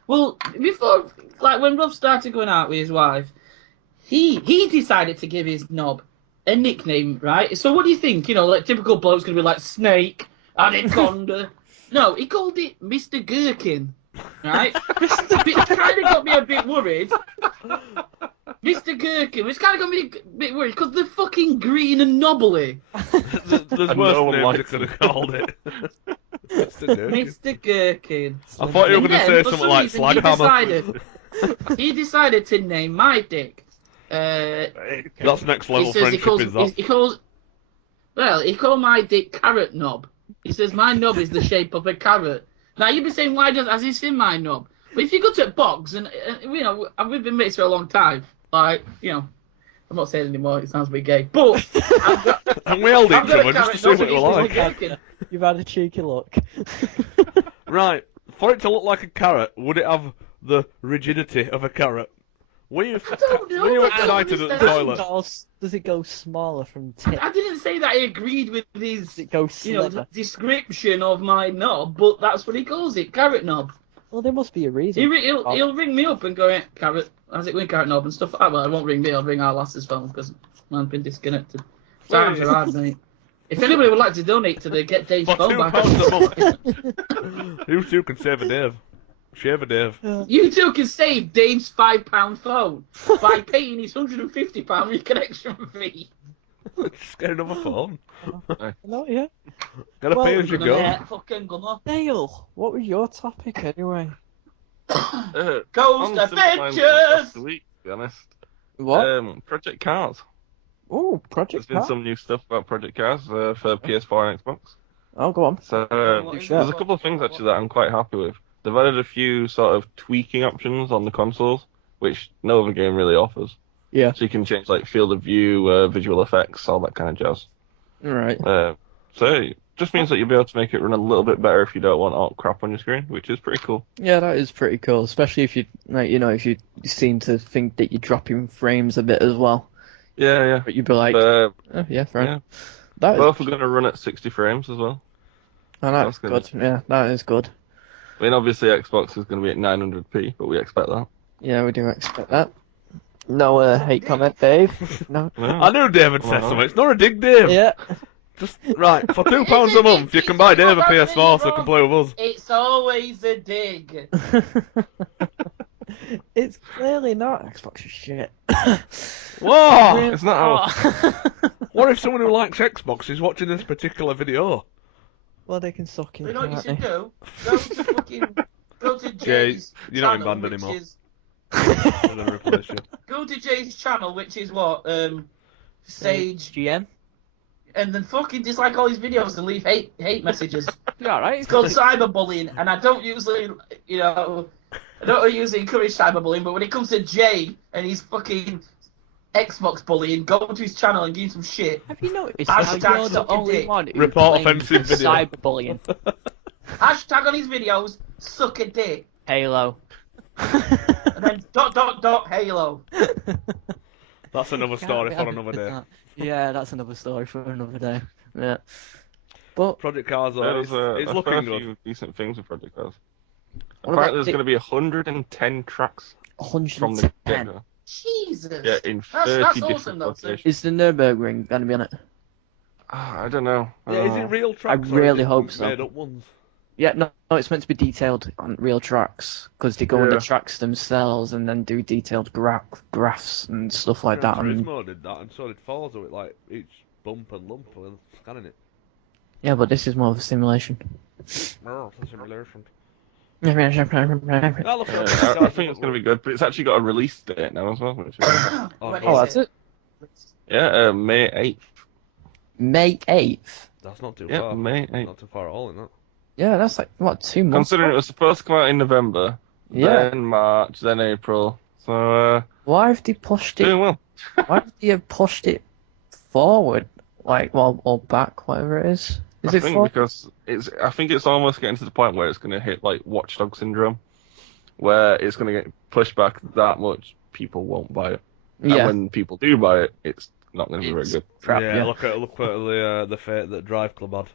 Well, before, like when Rob started going out with his wife, he decided to give his knob a nickname, right? So what do you think? You know, like typical bloke's gonna be like Snake, Anaconda, No, he called it Mr. Gherkin, right? It kind of got me a bit worried. Mr. Gherkin, which kind of got me a bit worried because they're fucking green and knobbly. There's And worse no one names you likes could them. have called it. Mr. Gherkin. Mr. Gherkin. I thought you were And going to then, say for something some like reason, Slaghammer. he decided to name my dick. That's next level He says friendship, is that? he called my dick carrot knob. He says my knob is the shape of a carrot. Now you'd be saying, why has he seen my knob? But if you go to Bogs, and you know, we've been mates for a long time, like, you know, I'm not saying anymore, it sounds a bit gay, but And we held each other just to see what knob it was and like. he's Gherkin. You've had a cheeky look. Right, for it to look like a carrot, would it have the rigidity of a carrot? Were you don't know, when you I were don't excited at the understand. toilet? Does it go smaller from tip? I didn't say that I agreed with his, Does it go you know, slimmer? description of my knob, but that's what he calls it, carrot knob. Well, there must be a reason. He'll ring me up and go, carrot, how's it with carrot knob and stuff like that. Well, I won't ring me, I'll ring our lass's phone because man's been disconnected. Times are hard, mate. If anybody would like to donate to the Get Dave's For phone back, £2 a month. You two can save a Dave. Shave a Dave. you two can save Dave's £5 phone by paying his £150 reconnection fee. Just get another phone. No, yeah. Gotta Well, pay as you go. Yeah, fucking gonna. Dale, what was your topic anyway? Ghost On similar lines as Adventures! last week, to be honest. What? Project Cars. Oh, There's Project been Car. some new stuff about Project Cars for PS4 and Xbox. Oh, go on. So What is there's that? a couple of things actually that I'm quite happy with. They've added a few sort of tweaking options on the consoles, which no other game really offers. Yeah. So you can change like field of view, visual effects, all that kind of jazz. Right. So it just means that you'll be able to make it run a little bit better if you don't want all crap on your screen, which is pretty cool. Yeah, that is pretty cool, especially if you, like, you know, if you seem to think that you're dropping frames a bit as well. Yeah, yeah. But you'd be like, But, oh, yeah, fair. yeah. That is, Both are going to run at 60 frames as well. oh, that's that's good. Yeah, that is good. I mean, obviously Xbox is going to be at 900p, but we expect that. Yeah, we do expect that. No hate comment, Dave. No. I knew David said Well. something. It's not a dig, Dave. Yeah. Just right for £2 a month, you can buy Dave a PS4 so he can play with us. It's always a dig. It's clearly not. Xbox is shit. Whoa! It's not What if someone who likes Xbox is watching this particular video? Well, they can suck it. You know what you can't should they? do? Go to Jay, Jay's you're not in channel, band which anymore. is I'm gonna replace you. go to Jay's channel, which is what Sage, GM. and then fucking dislike all his videos and leave hate messages. Yeah, right. It's called cyberbullying, and I don't usually, you know, I don't usually encourage cyberbullying, but when it comes to Jay and his fucking Xbox bullying, go to his channel and give him some shit. Have you noticed Hashtag how you're the suck a only dick. one who Report claims offensive video. cyberbullying? Hashtag on his videos, suck a dick. Halo. And then ... Halo. That's another story for another day. Yeah, that's another story for another day. Yeah. But Project Cars, though, There's it's a looking fair good. few decent things with Project Cars. What Apparently about there's going to be 110 tracks from the 110. get-go. Jesus. Yeah, in 30 That's different awesome, though, so- locations. Is the Nürburgring going to be on it? I don't know. Yeah, is it real tracks? or really is it hope so. Made up ones. Yeah, no, it's meant to be detailed on real tracks because they go on the Yeah. tracks themselves and then do detailed graphs and stuff like Gran that. And Turismo did that, and so did Forza with like each bump and lump and scanning it. yeah, but this is more of a simulation. Oh, that's a simulation. Yeah, That looks I think it's going to be good, but it's actually got a release date now as well. Which is, When oh, is that's it. yeah, May 8th. May 8th. That's not too Yeah, far. May 8th. Not too far at all in that. Yeah, that's like, what, 2 months? Considering it was supposed to come out in November, Yeah. then March, then April. So, Why have they pushed it? doing well. Why have they pushed it forward? Like, well, or back, whatever it is. Is I it think forward? because I think it's almost getting to the point where it's going to hit like Watchdog syndrome, where it's going to get pushed back that much, people won't buy it. And Yeah. when people do buy it, it's not going to be very It's good. crap, yeah, yeah. look at the fate that Drive Club had.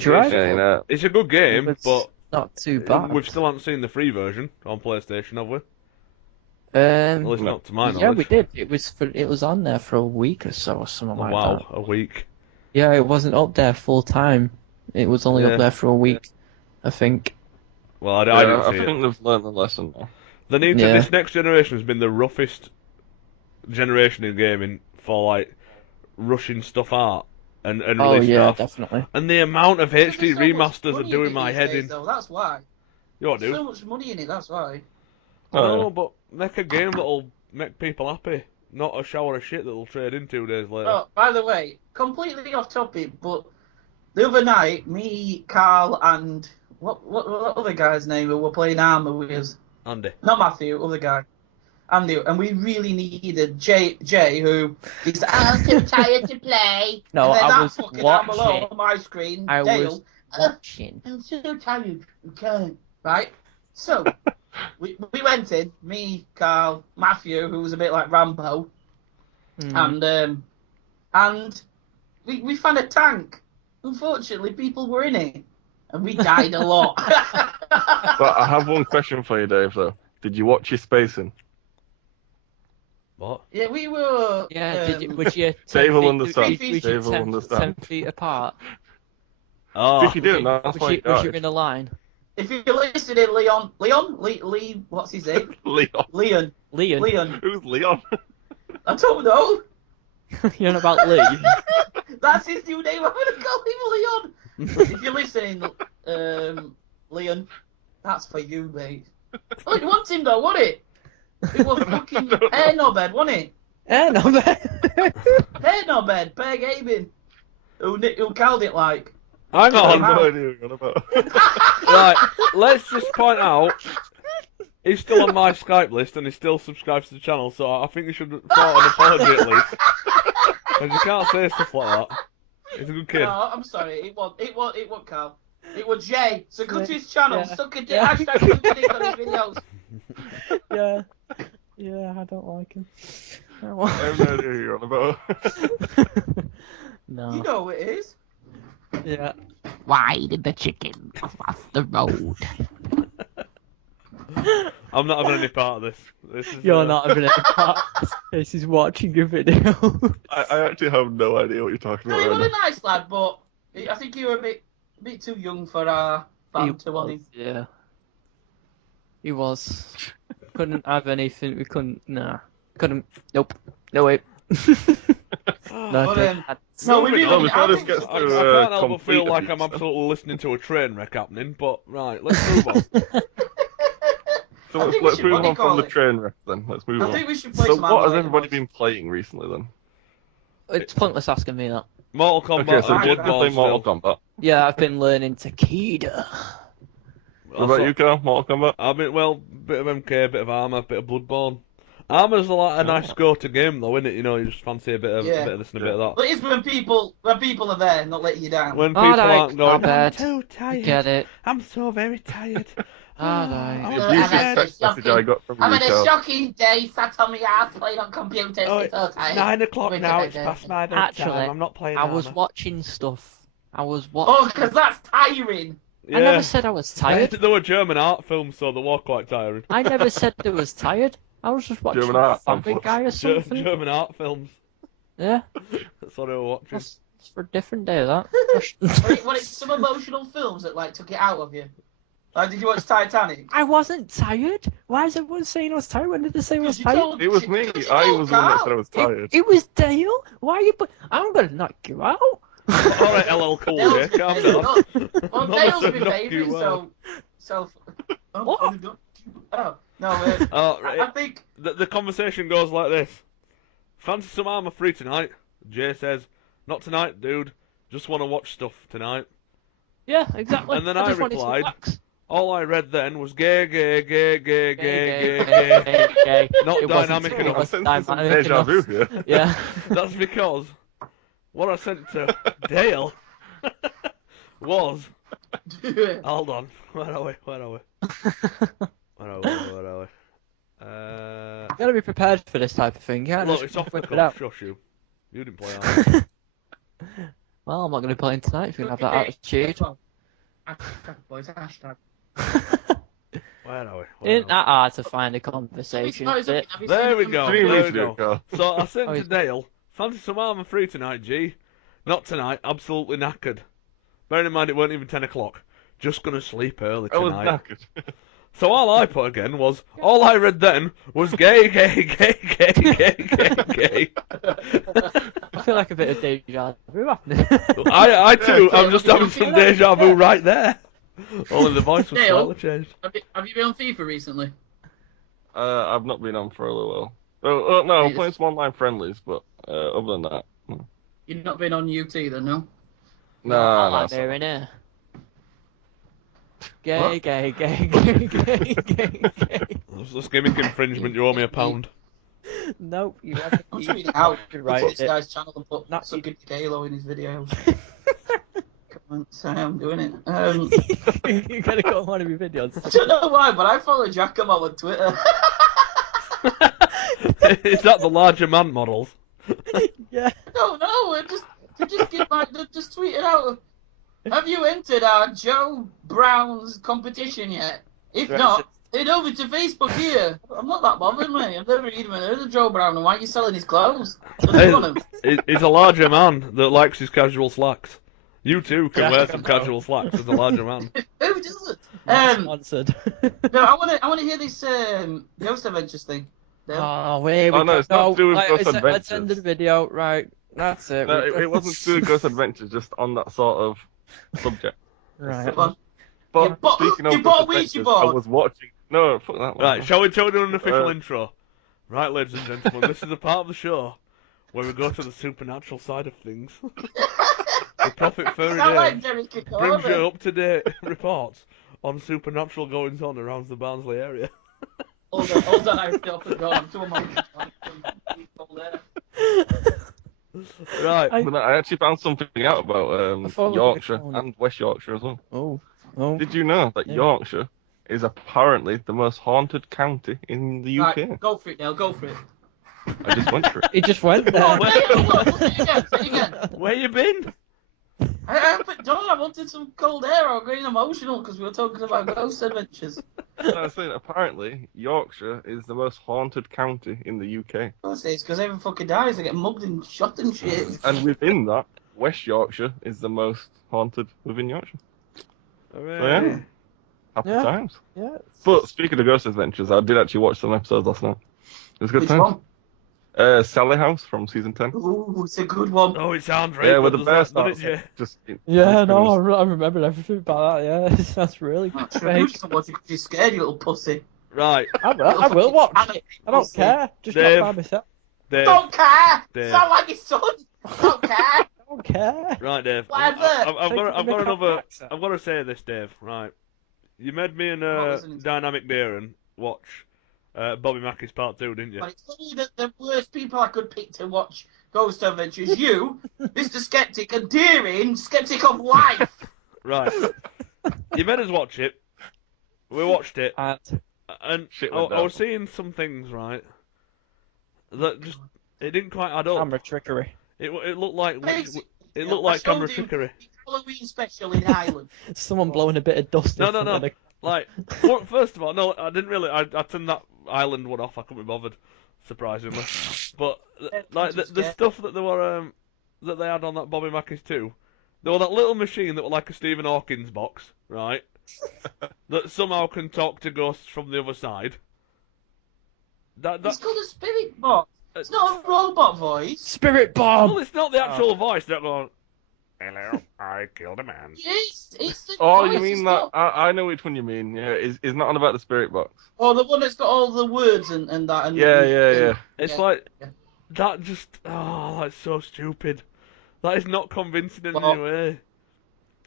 Drive Yeah, you know, It's a good game, It's but not too bad. we still haven't seen the free version on PlayStation, have we? At least Um, not to my knowledge. yeah, we did. It was on there for a week or so, or something Oh, like wow, that. a week. Yeah, it wasn't up there full time. It was only Yeah. up there for a week, I think. Well, I Yeah, didn't I see think it. they've learned the lesson now. They need to. Yeah. This next generation has been the roughest generation in gaming for like rushing stuff out and Oh releasing yeah, it. definitely. And the amount of Because HD there's so much remasters are money in doing it my these head days, in. though. That's why. You what, There's dude? so much money in it. That's why. I Oh, know, but make a game that'll make people happy, not a shower of shit that'll trade in 2 days later. Oh, by the way, completely off topic, but the other night, me, Carl, and what other guy's name who were playing Armour with us? Andy. Not Matthew, other guy. Andy, and we really needed Jay, who is too tired to play. No, and then I that was fucking down below watching. on my screen, I Dale. was watching. I'm so tired. I can't. Right? So, we went in, me, Carl, Matthew, who was a bit like Rambo, and we found a tank. Unfortunately, people were in it, and we died a lot. But I have one question for you, Dave, though. Did you watch your spacing? What? Yeah, we were. Yeah, was you 10 Dave will feet, understand. was you Dave will 10 understand. feet apart? Oh, If you do, that's why you Was you died. in a line? If you're listening, Leon, Lee, what's his name? Leon. Leon. Who's Leon? I don't know. You're on about Lee. That's his new name. I'm gonna call him Leon. But if you're listening, Leon, that's for you, mate. Oh, you want him though, wasn't it? It was fucking hair knobhead, wasn't it? No, man. Hair knobhead, Per Gaming. Who called it like? hang I on. have no idea what you're on about. Right, let's just point out, he's still on my Skype list and he still subscribes to the channel, so I think he should sort an apology at least. Because you can't say stuff like that. He's a good kid. No, I'm sorry. It was Carl. It was Jay. So go to his channel. Yeah. Suck a dick. Yeah. Hashtag suck a dick on his videos. Yeah. Yeah, I don't like him. I have no idea what you're on about. No. You know who it is. Yeah. Why did the chicken cross the road? I'm not having any part of this. This is, You're not having any part. This is watching your video. I actually have no idea what you're talking No, about he right was a now. nice lad, but I think you were a bit too young for our banter, wasn't he? Yeah. He was. Couldn't have anything. We couldn't. Nah. Couldn't. Nope. No way. No, But, no, we Moving really. on. before this I gets think- I to can't help but complete feel like I'm abuse, absolutely listening to a train wreck happening, but right, let's move on. So I let's think we move should- what do you on from call the it? train wreck then. Let's move I on. think we should play So some what has Armour everybody Raiders. been playing recently then? It's pointless asking me that. Mortal Kombat Okay, so and you've been playing Bloodborne Mortal still. Kombat. Yeah, I've been learning Takeda. What about you, Carl? Mortal Kombat? I've been, well, bit of MK, bit of Armour, bit of Bloodborne. Armour's like a nice go-to game though, isn't it? You know, you just fancy a bit of Yeah. this and a bit of that. But it's when people are there, not letting you down. When people Alright, aren't going, my I'm bad. too tired. Get it. I'm so very tired. Alright. The I've abusive had text a message I got from I've you, had a Carl. shocking day, sat on my ass playing on computers. Oh, it's all tired. 9 o'clock Wait now, till it's I past do. my bedtime. Actually, I'm not playing I was Armour. watching stuff. I was Oh, watching. because that's tiring. Yeah. I never said I was tired. They were German art films, so they were quite tiring. I never said I was tired. I was just watching German art Family films. Guy or something. German art films. Yeah, That's what I were watching. that's for a different day. That. What it's some emotional films that like took it out of you. Like, did you watch Titanic? I wasn't tired. Why is everyone saying I was tired? When did they say I was You tired? told- It was me. Because you I told was the one that Carl. said I was tired. It was Dale. Why are you? I'm gonna knock you out. Alright, LL Cool J, Dale's calm my down. favourite. Well, Mama Dale's said my knock favourite, you out. so. What? Oh no, Oh, I right. think. The conversation goes like this. Fancy some Armour free tonight? Jay says, not tonight, dude. Just want to watch stuff tonight. Yeah, exactly. And then I just wanted to replied, relax. All I read then was gay, gay, gay, gay, gay, gay, Gay, gay. gay. Not It wasn't- dynamic it enough. I'm wasn't sensing some dynamic deja vu enough. here. Yeah. That's because what I sent to Dale was... Hold on. Where are we? Where are we? You gotta be prepared for this type of thing. Yeah. Look, just it's off the whip it out. cuff. Shush you. You didn't play Armour. Well, I'm not gonna be playing tonight if you have that attitude. Boys, hashtag. Where are we? Isn't that hard to find a conversation? Have Is it? you There seen we them? go. What do you There mean we to do, go. Carl? So I sent Oh, to he's- Dale, fancy some Armour free tonight, G? Not tonight, absolutely knackered. Bearing in mind it weren't even 10 o'clock. Just gonna sleep early I was tonight. knackered. So all I put again was, all I read then was gay, gay, gay, gay, gay, gay, gay. I feel like a bit of deja vu happening. I too, I'm Yeah, just you having feel some that? deja vu right there. Only the voice was Dale? slightly changed. Have you been on FIFA recently? I've not been on for a little while. Oh, no, I'm Hey, playing some online friendlies, but other than that, no. You've not been on UT then, no? Nah, I'm nah. here in here. Gay, What? gay, gay, gay, gay, gay, gay. That's gimmick infringement, you owe me £1. Nope, you haven't. I'm tweeting out Right, to this guy's channel and put Not some you. good Halo in his videos. Come on, say I'm doing it. You're gonna go on one of your I videos. don't know why, but I follow Giacomo on Twitter. Is that the larger man models? Yeah. No, just tweet it out. Have you entered our Joe Brown's competition yet? If Right, not, head over to Facebook here. I'm not that bothered, mate. I've never even heard of Joe Brown, and why are you selling his clothes? Does he want them? He's a larger man that likes his casual slacks. You too can Yeah, wear some casual slacks as a larger man. Who doesn't? Not sponsored. No, I want to hear this Ghost Adventures thing. Dale. Oh, wait, Oh, no, it's not to do with Ghost Let's Adventures. end the video, right. That's it. No, it wasn't to do with Ghost Adventures, just on that sort of subject. Right. Come on. But speaking of you bought a Ghost Ouija Adventures, board. I was watching. No, fuck that one. Right, shall we do an official Uh, intro? Right, ladies and gentlemen, this is the part of the show where we go to the supernatural side of things. The Prophet Furry Sound like Dave Derek brings Kikora. you up-to-date reports on supernatural goings-on around the Barnsley area. Hold on, I have to off and go. I'm too emotional. Right. I- But no, I actually found something out about I thought we Yorkshire could- and West Yorkshire as well. Oh. Did you know that Yeah. Yorkshire is apparently the most haunted county in the UK? Right, go for it, Dale. Go for it. I just went for it. He just went Go there. on, say it again. Say it again. Where you been? I haven't done. I wanted some cold air. I'm getting emotional because we were talking about Ghost Adventures. No, I was saying apparently Yorkshire is the most haunted county in the UK, Of course it is, because everyone fucking dies. They get mugged and shot and shit. and within that, West Yorkshire is the most haunted within Yorkshire. Hooray. So yeah, happy Yeah. times. Yeah. But speaking of Ghost Adventures, I did actually watch some episodes last night. It was a good Which time. one? Sally House from season 10. Ooh, it's a good one. Oh, it sounds right. Yeah, with the does bear that, doesn't it, starts. Jay? Just Yeah, no, it's I remember everything about that. Yeah, that's really I'm good. not sure you just watch it because you're scared, you little pussy. Right, I will watch it. I don't Pussy. care. Just Dave. not by myself. Dave. Don't care! Dave. Sound like his son! Don't care! I don't care. Right, Dave. Whatever. I've got another. accent. I've got to say this, Dave. Right, you made me and not listening to Dynamic Darren watch Bobby Mackey's Part 2, didn't you? But it's funny that the worst people I could pick to watch Ghost Adventures, you, Mr. Skeptic, and Deering, Skeptic of Life. Right. You made us watch it. We watched it, And and Shit I went down. was seeing some things, right, that just it didn't quite add up. camera trickery. It looked like Basically, it I looked like showed camera him trickery. the Halloween special in Ireland. Someone blowing a bit of dust. No, in no, front no. of the- Like, well, first of all, no, I didn't really. I turned that island one off. I couldn't be bothered, surprisingly. But like the stuff that they were that they had on that Bobby Mackey's too, there was that little machine that was like a Stephen Hawking's box, right? That somehow can talk to ghosts from the other side. It's called a spirit box. It's not a robot voice. Spirit well, bomb. it's not the actual voice. They're going, "Hello, I killed a man." Yes, it's the Oh, voice. you It's mean that? not... I know which one you mean. Yeah, is not on about the spirit box. Oh, the one that's got all the words and that. And Yeah. It's Yeah. like Yeah. that. Just that's so stupid. That is not convincing in Well- any way.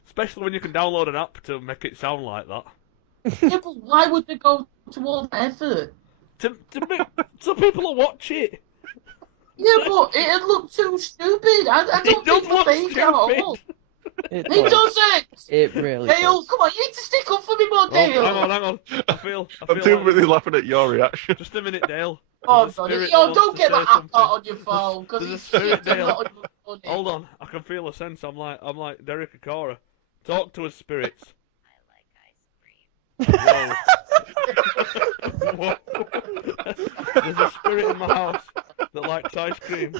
Especially when you can download an app to make it sound like that. Yeah, but why would they go to all that effort? To make, so people will watch it. Yeah, but it'd look too stupid. I It don't does think the look fake at all. It It does. doesn't! It really Dale, does. come on, you need to stick up for me more, Oh, Dale. hang on. I feel I'm too like- busy laughing at your reaction. Just a minute, Dale. Oh, There's a God. spirit Yo, that don't wants get to the say app something. out on your phone, because There's a it's spirit, shit and Dale. not funny. Hold on, I can feel a sense. I'm like Derek Akora. Talk to us, spirits. Whoa. Whoa. There's a spirit in my house that likes ice cream.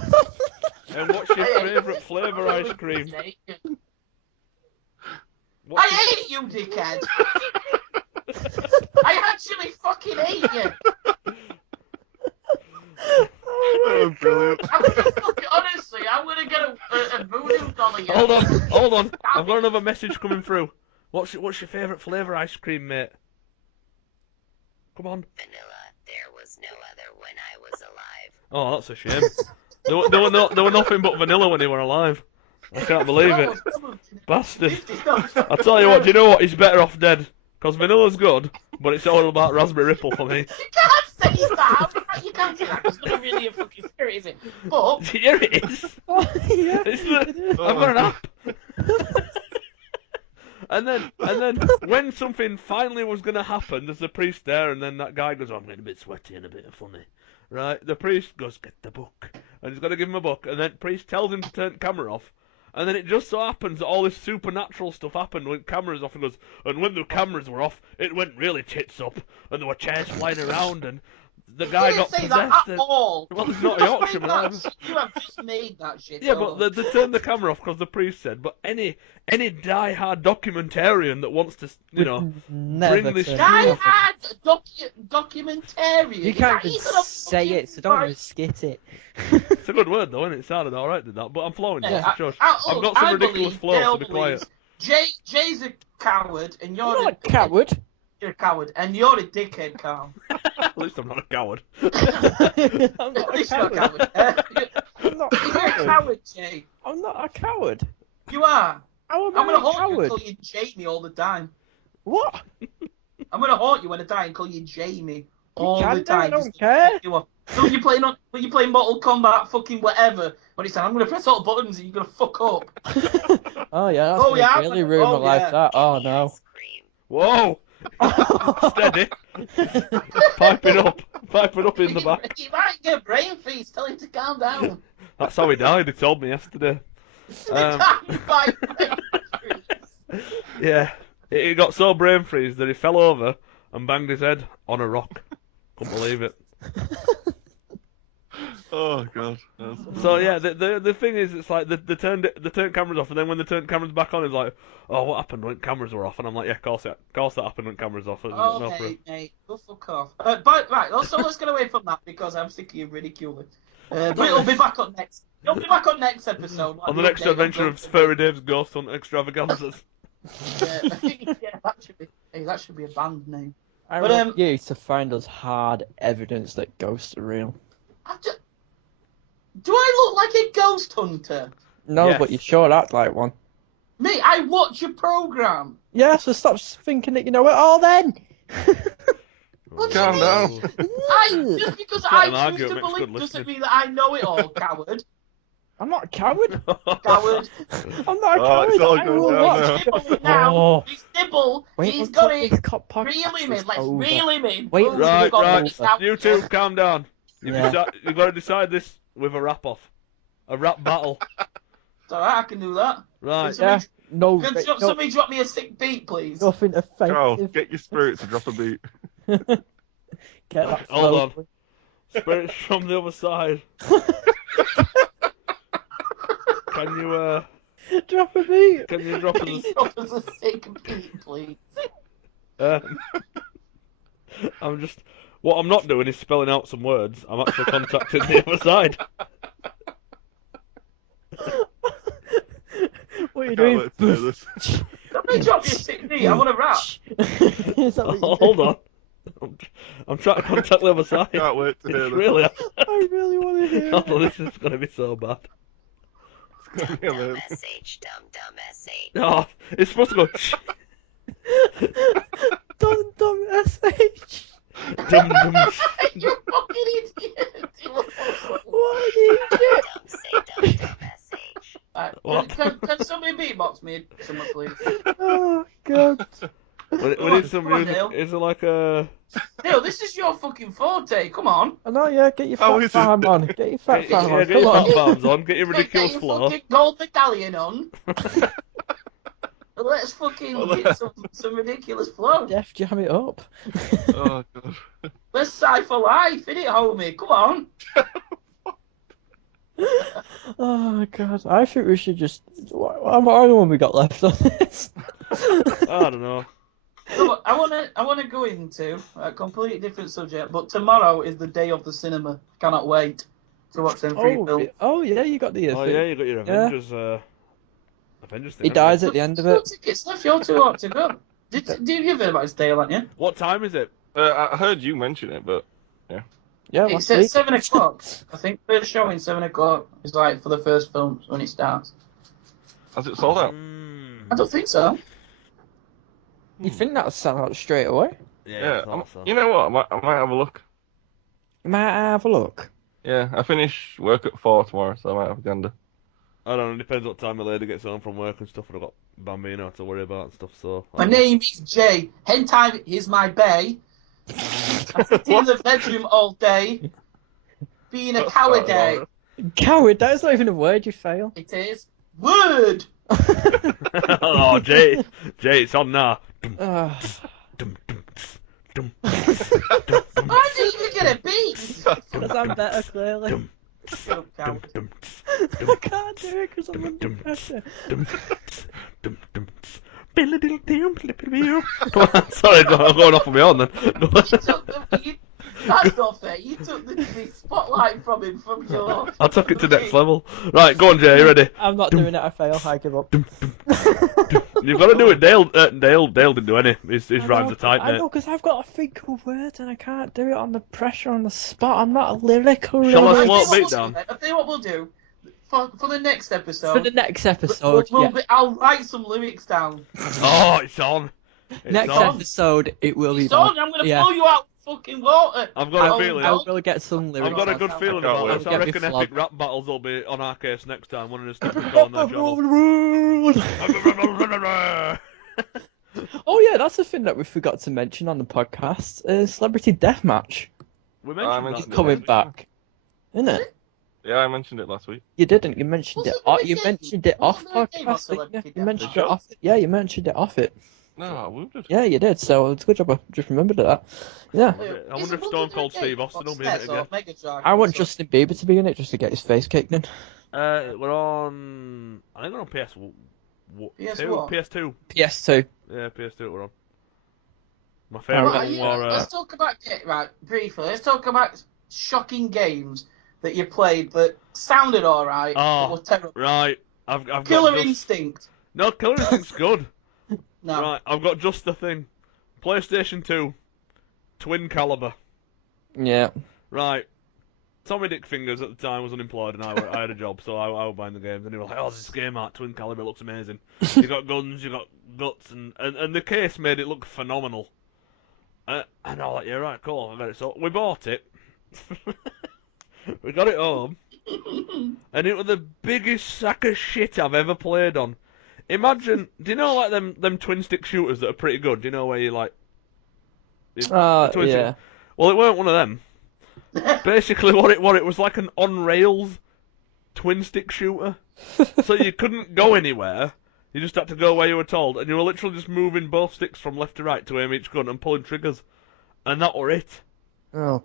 And what's your favourite flavour ice cream? you, dickhead. I actually fucking hate you. Oh, brilliant. I'm gonna fucking, honestly, I'm gonna get a voodoo doll of you. Hold on. I've got another message coming through. What's your favourite flavour ice cream, mate? Come on. Vanilla. There was no other when I was alive. Oh, that's a shame. There were nothing but vanilla when he were alive. I can't believe it. Bastard. I tell you what, do you know what? He's better off dead. Because vanilla's good, but it's all about raspberry ripple for me. You can't say that. You can't say that. It's not really a fucking spirit, is it? But Here it is. Yeah. I've got an app. And then when something finally was going to happen, there's a priest there, and then that guy goes, oh, I'm getting a bit sweaty and a bit funny. Right? The priest goes, get the book. And he's got to give him a book, and then the priest tells him to turn the camera off. And then it just so happens that all this supernatural stuff happened when cameras off, and goes, and when the cameras were off, it went really tits up, and there were chairs flying around, and the guy got say possessed. that at all. Well, it's not Yorkshire, man. You have just made that shit. Yeah, but they turned the camera off because the priest said. But any die-hard documentarian that wants to, bring this die-hard documentarian. You can't even say it, so don't even skit it. It's a good word though, isn't it? It sounded alright, did that? But I'm flowing. Yeah, Shush. I've got some ridiculous flow, so be quiet. Jay's a coward, and you're I'm not a coward. You're a coward, and you're a dickhead, Carl. At least I'm not a coward. I'm not At a least you're a coward. coward. I'm not a You're a coward. coward, Jay. I'm not a coward. You are. How am I'm I gonna a haunt you and coward? call you Jamie all the time. What? I'm gonna haunt you when I die and call you Jamie all the can do, I time. don't just to care. fuck you up. So when you're playing Mortal Kombat, fucking whatever, when it's time, I'm gonna press all the buttons and you're gonna fuck up. Oh yeah, that's Oh, yeah, gonna really I'm ruin my gonna- life. yeah. That. Oh no. Scream. Whoa! Steady. Piping up in the back. He might get brain freeze. Tell him to calm down. That's how he died. He told me yesterday. Yeah, he got so brain freeze that he fell over and banged his head on a rock. Couldn't believe it. Oh god. So yeah, the thing is, it's like they turned cameras off, and then when they turned cameras back on, it's like, oh, what happened when cameras were off? And I'm like, yeah, of course that happened when cameras were off. Oh, mate, go fuck off. Right, so let's get away from that because I'm sick of you ridiculing. But it'll be back on next. It'll be back on next episode. On the next adventure of Furry Dave's Ghost Hunt Extravaganzas. Yeah, that should be a band name. I But, want you to find us hard evidence that ghosts are real. Do I look like a ghost hunter? No, Yes. but you sure act like one. Mate, I watch a program. Yeah, so stop thinking that you know it all then. What do you Calm mean? down. Just because Let them I argue, choose it to makes good believe doesn't listening. mean that I know it all, coward. I'm not a coward. Coward. I'm not a Oh, coward. it's all I going will down watch. now. Nibble now. Oh. He's nibble. Wait He's until got it. this podcast Reel him in. is Let's over. reel him in. Wait Boom, until Right, we've got right. it. Now- You two, calm down. Yeah. You've got to decide this with a rap off. A rap battle. It's alright, I can do that. Right. Yeah. No, Can no, somebody drop me a sick beat, please? nothing Carl, offensive. get your spirit to drop a beat. Get that Hold flow. Spirits from the other side. Can you Drop a beat. can you drop us Drop us a sick beat, please. what I'm not doing is spelling out some words. I'm actually contacting the other side. What are you I can't doing? wait to hear this. Somebody drop me a sick beat. I want to rap. Is that what you're Hold doing? on. I'm trying to contact the other side. Can't wait to hear It's this. really. I really want to hear Oh, it. this is going to be so bad. It's gonna be Dumb amazing. SH, dumb SH. Oh, it's supposed to go. Dumb SH. Dum dum. You fucking idiot. What an idiot. Dumb SH. Right, What? Can somebody beatbox me someone, please? Oh, God. We Come on, need some come on, music. Dale. Is it like a? Neil, this is your fucking forte. Come on. I know, yeah, get your How fat is it? farm on. Get your fat farm Yeah, on. get your Come fat on. farms on. Get your ridiculous Get your flow. fucking gold medallion on. Let's fucking get some ridiculous flow. Def jam it up. Oh god. Let's sci for life, innit, homie? Come on. Oh god, I think we should just. How long we got left on this? I don't know. So I wanna go into a completely different subject, but tomorrow is the day of the cinema. Cannot wait to watch them three films. Oh yeah, you got the Oh thing. yeah, you got your Yeah. Avengers thing. He Haven't you? dies at the end of it. Tickets left. You're too hot to go. Did you hear about his day, haven't you? What time is it? I heard you mention it, but Yeah, It's last at week. 7 o'clock. I think first showing 7 o'clock is like for the first film when it starts. has it sold out? I don't think so. You think that'll sell out straight away? Yeah, I Yeah. thought so. You know what? I might have a look. You might have a look. Yeah, I finish work at 4 tomorrow, so I might have a gander. I don't know. It depends what time my lady gets home from work and stuff. And I've got Bambino to worry about and stuff. So My name is Jay. Hentai is my bae. I sit in the bedroom all day, being a That's coward. quite a lot. Coward, that's not even a word, you fail. It is word. oh, Jay, it's on now. Ah. I didn't even get a beat. Because I'm better, clearly. So coward. I can't do it because I'm under pressure. Sorry, I'm going off on my own then. That's not fair. You took the spotlight from him from your. I took it to next level. Right, go on, Jay. You ready? I'm not doing it, I fail, I give up. You've got to do it. Dale didn't do any. His rhymes are tight, I mate. know, because I've got to think of words and I can't do it on the pressure on the spot. I'm not a lyrical. Shall I lyric. slow it beat down? I'll tell you what we'll do. For the next episode. For the next episode, I'll write some lyrics down. Oh, it's on. next on. episode, it will be It's done. on. I'm gonna Yeah. pull you out of fucking water. I've got a Oh, feeling. I will get some lyrics. I've got a good I'll feeling can't about wait. this. I I'll get reckon me epic flogged. rap battles will be on our case next time. One of us to go on their channel. Oh yeah, that's a thing that we forgot to mention on the podcast. Celebrity Deathmatch We I mentioned mentioned is that. it. coming back, isn't it? Yeah, I mentioned it last week. You didn't. You mentioned Was it. it a You game? mentioned it off Wasn't there a game on podcast. Didn't you? Celebrity You mentioned Deathmatch? it off. Yeah, you mentioned it off it. No, we did. Yeah, you did. So it's a good job I just remembered that. Yeah. I wonder if Stone Cold Steve Austin will be in it again. I want Justin Bieber to be in it just to get his face kicked in. We're on. I think we're on PS. PS what? PS2. PS2. Yeah, PS2 we're on. My Oh, favourite right, one yeah. were. Let's talk about briefly. Let's talk about shocking games that you played that sounded alright, Oh, but were terrible. Right, I've got Killer just... Instinct. No, Killer Instinct's good. No. Right, I've got just the thing. PlayStation 2, Twin Caliber. Yeah. Right, Tommy Dick Fingers at the time was unemployed and I had a job, so I was buying the games and he was like, "Oh, this game art, Twin Caliber looks amazing. You got guns, you got guts, and the case made it look phenomenal." And I was like, "Yeah, right, cool, I got it." So we bought it. We got it home, and it was the biggest sack of shit I've ever played on. Imagine, do you know like them twin stick shooters that are pretty good? Do you know where you like? the twin Yeah. stick- Well, it weren't one of them. Basically, what it was like an on rails twin stick shooter. So you couldn't go anywhere. You just had to go where you were told, and you were literally just moving both sticks from left to right to aim each gun and pulling triggers, and that were it. Oh.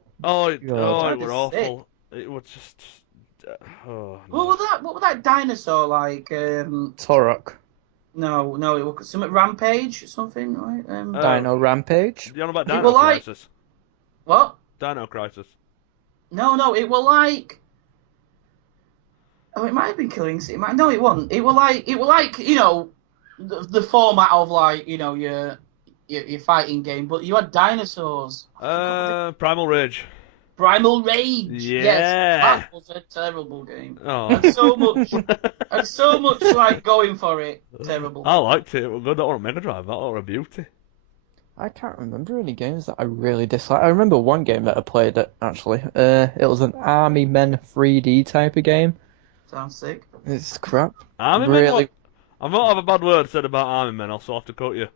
It God. were awful. It was just. Oh, no. What was that dinosaur like? Torok. No, it was something Rampage or something, right? Dino Rampage. You on about It Dino were like- Crisis? What? Dino Crisis. No, it was like. Oh, it might have been Killer Instinct. No, it wasn't. It was like you know, the format of like you know your fighting game, but you had dinosaurs. Primal Rage. Primal Rage. Yeah. Yes, that was a terrible game. Oh. And so much like going for it. Terrible. I liked it. It was good. That was a Mega Drive. That was a beauty. I can't remember any games that I really dislike. I remember one game that I played actually. It was an Army Men 3D type of game. Sounds sick. It's crap. Army Really? Men. What? I might have a bad word said about Army Men. I'll have to quote you.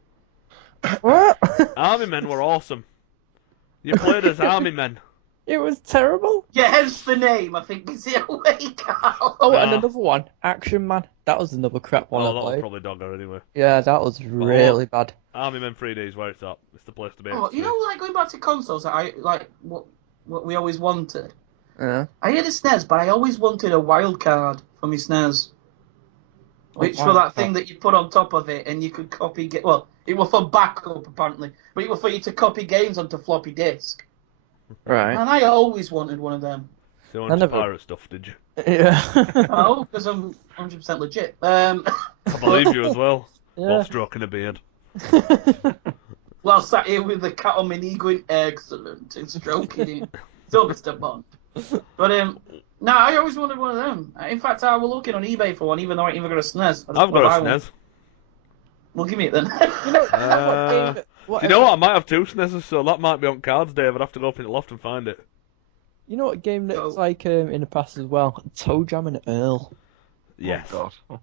What? Army Men were awesome. You played as Army Men. It was terrible. Yeah, hence the name. I think is it away, Carl? Oh, Nah. and another one, Action Man. That was another crap one Oh, I that was played. probably Dogger anyway. Yeah, that was really bad. Army Men 3D is where it's at. It's the place to be. Oh, you know, like going back to consoles, that I like what we always wanted. Yeah. I had a SNES, but I always wanted a wild card for my SNES. Which was that thing that you put on top of it and you could copy... Well, it was for backup, apparently. But it was for you to copy games onto floppy disk. Right. And I always wanted one of them. So you wanted pirate stuff, did you? Yeah. No, because I'm 100% legit. I believe you as well. Yeah. While stroking a beard. While sat here with the cat on my knee going, excellent, and stroking it. So Mr. Bond. But, no, I always wanted one of them. In fact, I was looking on eBay for one, even though I ain't even got a SNES. I've got a SNES. Well, give me it then. You know what game? Do you know what? I might have 2 SNESes, so that might be on cards, Dave. I'd have to go up in the loft and find it. You know what game that's like in the past as well? Toe Jam and Earl. Yes. Oh, God.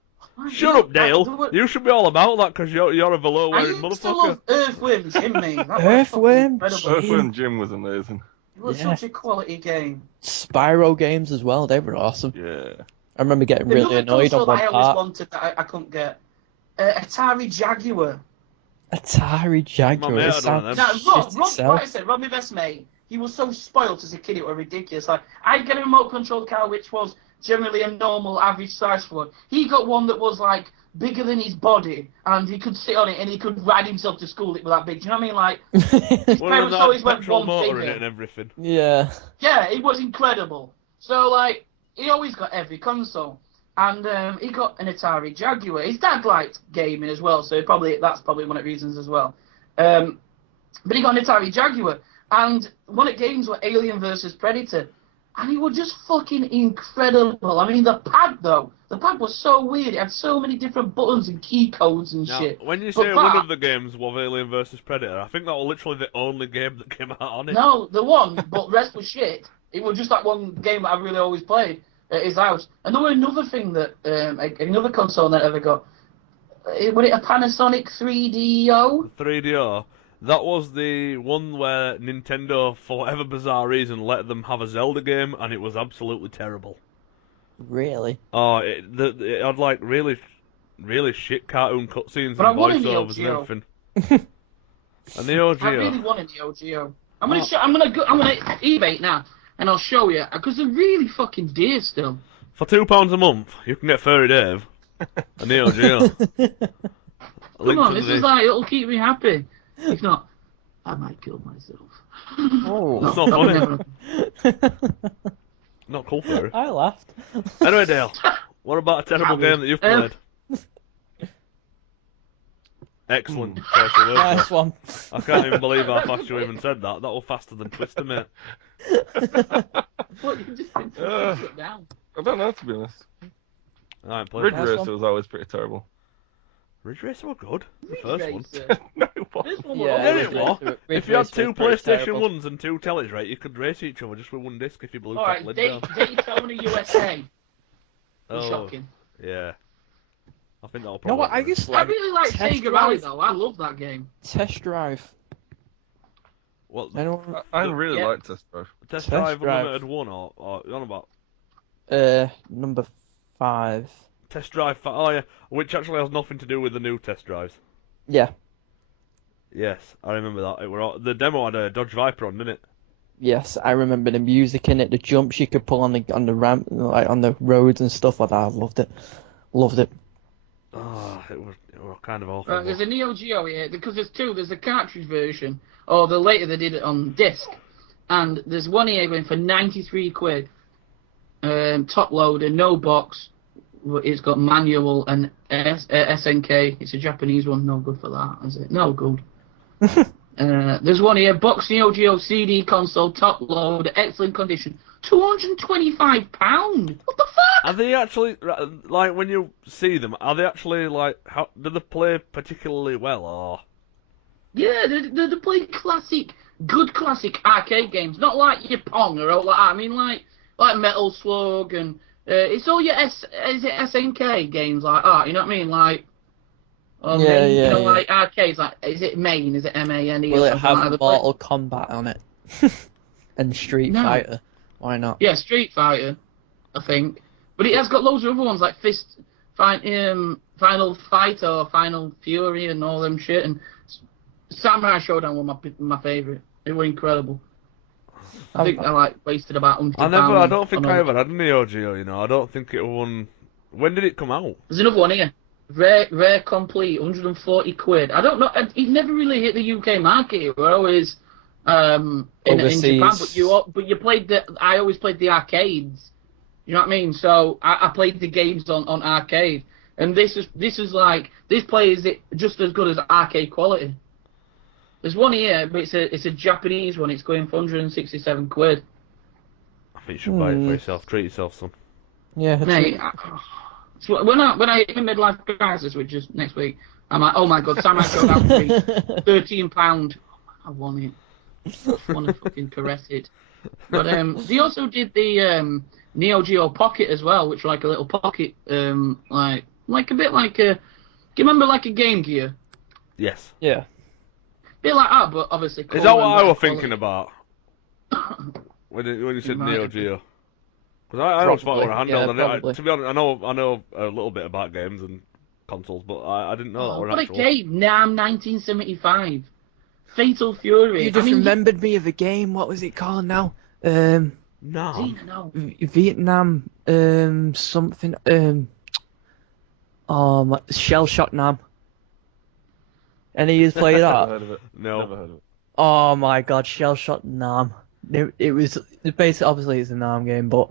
Shut up, Dale. You should be all about that because you're a velour-wearing motherfucker. I used to love Earthworm Jim, mate. Earthworm Earthworm Jim was amazing. It was such a quality game. Spyro games as well. They were awesome. Yeah. I remember getting really annoyed on one I part. always wanted that I couldn't get. Atari Jaguar. Atari Jaguar. My mate had one of them. Rob, like I said, Rob, my best mate, he was so spoilt as a kid, it was ridiculous. Like, I'd get a remote control car, which was generally a normal, average size one. He got one that was, like, bigger than his body, and he could sit on it, and he could ride himself to school. It was that big. Do you know what I mean? Like, his parents always went one motor thing in it and everything. Yeah. Yeah, it was incredible. So, like, he always got every console. And he got an Atari Jaguar. His dad liked gaming as well, so that's probably one of the reasons as well. But he got an Atari Jaguar. And one of the games was Alien vs. Predator. And it was just fucking incredible. I mean, the pad was so weird. It had so many different buttons and key codes and shit. When you say one of the games was Alien vs. Predator, I think that was literally the only game that came out on it. No, the one, but the rest was shit. It was just that one game that I really always played at his house. And there was another thing that, another console that I ever got. Was it a Panasonic 3DO? 3DO. That was the one where Nintendo, for whatever bizarre reason, let them have a Zelda game, and it was absolutely terrible. Really? Oh, it had like really shit cartoon cutscenes But and I want a Neo voiceovers and Geo. everything. A Neo Geo. I really want a Neo Geo. I'm gonna eBay it now, and I'll show you because they're really fucking dear still. For £2 a month, you can get Furry Dave a Neo Geo. Come on, this is like it'll keep me happy. If not, I might kill myself. Oh, that's not funny. Not cool, Furry. I laughed. Anyway, Dale, what about a terrible game that you've played? Excellent choice of words. Nice one. I can't even believe how fast you even said that. That was faster than Twister, mate. What, you just been it down? I don't know, to be honest. I ain't played Ridge that. Racer was always pretty terrible. Ridge Racer were good. The first one. No, it wasn't. This one Yeah, Yeah, was it was. Ridge If you had Racer 2 was pretty PlayStation terrible. 1s and 2 tellies, right, you could race each other just with one disc if you blew the Alright, lid down. Daytona USA. Oh, Shocking. yeah. I think that'll You probably... know what? I just I like really like Test Sega Rally Drive. though. I love that game. Test Drive. Well, Anyone? I really Yeah. like Test Drive. Test Test Drive Drive. Unlimited 1 or you on about Number 5. Test Drive... Oh, yeah. Which actually has nothing to do with the new Test Drives. Yeah. Yes, I remember that. The demo had a Dodge Viper on, didn't it? Yes, I remember the music in it, the jumps you could pull on the ramp, like on the roads and stuff like that. I loved it. Loved it. Oh, it was kind of awful. There's a Neo Geo here because there's two. There's a cartridge version, or the later they did it on disc, and there's one here going for 93 quid. Top loader, no box. It's got manual and SNK. It's a Japanese one. No good for that, is it? No good. There's one here. Box Neo Geo CD console, top load, excellent condition. £225. What the fuck? Are they actually like when you see them? Are they actually like how do they play particularly well or? Yeah, they play good classic arcade games, not like your Pong or all like that. I mean, like Metal Slug and it's all your SNK games like that. You know what I mean? Like, you know, like arcades. Like, is it Main? Is it MANE? Will it have like Mortal Kombat on it? And Street Fighter? Why not? Yeah, Street Fighter, I think. But it has got loads of other ones like Final Fight or Final Fury and all them shit. And Samurai Showdown were my favourite. They were incredible. I think I like wasted about £100. I don't think I ever had a Neo Geo. You know, I don't think it won. When did it come out? There's another one here. Rare complete, 140 quid. I don't know. It never really hit the UK market. We're always in Japan, but you played I always played the arcades. You know what I mean? So I played the games on arcade, and this is like this plays it just as good as arcade quality. There's one here, but it's a Japanese one. It's going for 167 quid. I think you should buy it for yourself. Treat yourself, son. Yeah. Mate, so when I hit my midlife crisis, which is next week, I'm like, oh my god, Sam might go down to be £13. I want it. I want to fucking caress it. But they also did the Neo Geo Pocket as well, which is like a little pocket, like a bit like a. Do you remember like a Game Gear? Yes. Yeah. Bit like that, but obviously. Is that what I was thinking about? when you said Neo Geo? Because I always thought it was a handheld. Yeah, to be honest, I know a little bit about games and consoles, but I didn't know that were what actual. a game! NAM 1975. Fatal Fury. You just remembered me of a game. What was it called now? No. Vietnam. Something. Shell Shock Nam. Any of you play that? Never heard of it. No. Never heard of it. Oh my god, Shell Shock Nam. It was basically, obviously it's a Nam game, but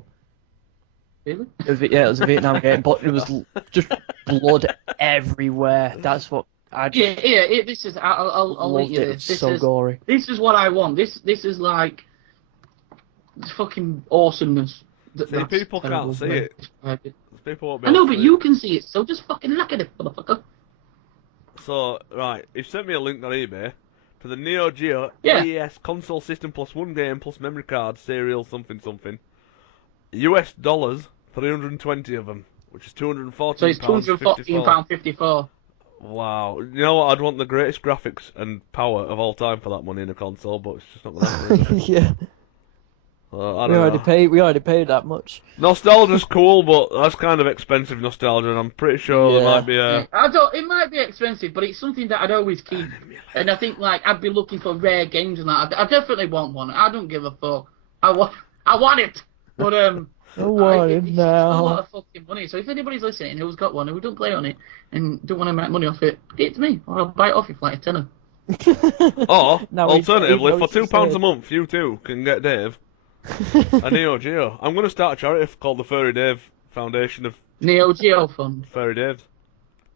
Really? it was a Vietnam game, but it was just blood everywhere. That's what I just This is. I'll link loved you it. this. It's so gory. This is what I want. This is like fucking awesomeness. See, people can't see it. People won't be I know, able to but see you it. can see it. So just fucking look at it, motherfucker. So, right, you've sent me a link on eBay for the Neo Geo Yeah. AES console system plus one game plus memory card, serial something something. US dollars, 320 of them, which is £214. So it's £214.54. Wow. You know what? I'd want the greatest graphics and power of all time for that money in a console, but it's just not going to happen. Is it? Yeah. I We don't already know. paid. We already paid that much. Nostalgia's cool, but that's kind of expensive nostalgia, and I'm pretty sure there Yeah. might be a. It might be expensive, but it's something that I'd always keep. And I think like I'd be looking for rare games and that. I definitely want one. I don't give a fuck. I want it. But I want it it's just now. a lot of fucking money. So if anybody's listening who's got one and who don't play on it and don't want to make money off it, get it to me, or I'll buy it off you for like a tenner. Or, Now alternatively, he's for £2 a month, you too can get Dave a Neo Geo. I'm going to start a charity called the Furry Dave Foundation of Neo Geo Fund. Furry Daves.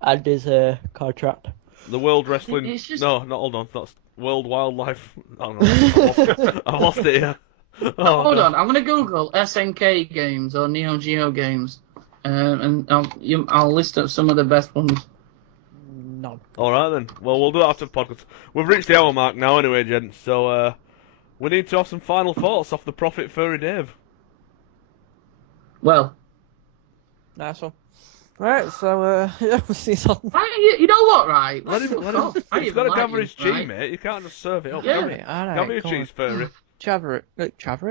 And his contract. The World Wrestling. It's just- No, not hold on. That's World Wildlife. I don't know. I lost it here. Oh, Hold no. on, I'm gonna Google SNK games or Neo Geo games, and I'll list up some of the best ones. No. All right then. Well, we'll do that after the podcast. We've reached the hour mark now, anyway, gents. So we need to have some final thoughts off the Prophet Furry Dave. Well, Nice one. Right, so yeah, we'll see you on. you know what, right? Let him. He's got to gather his chi, mate. You can't just serve it up. Yeah. Gather your cheese, Furry. Chaver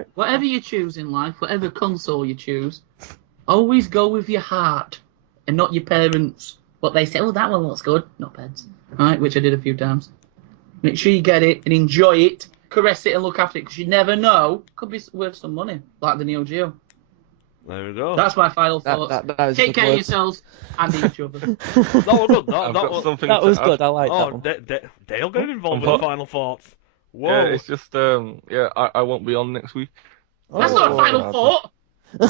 it. Whatever you choose in life, whatever console you choose, always go with your heart and not your parents. What they say, oh, that one looks good. Not beds. Right, which I did a few times. Make sure you get it and enjoy it, caress it and look after it, because you never know. Could be worth some money, like the Neo Geo. There we go. That's my final thoughts. That is Take good care of words. yourselves and each other. That was good. I've got something That to was add. good. I like that Oh, one. Dale getting involved with What? the final thoughts. Whoa. Yeah, it's just I won't be on next week. That's not a final Oh. thought.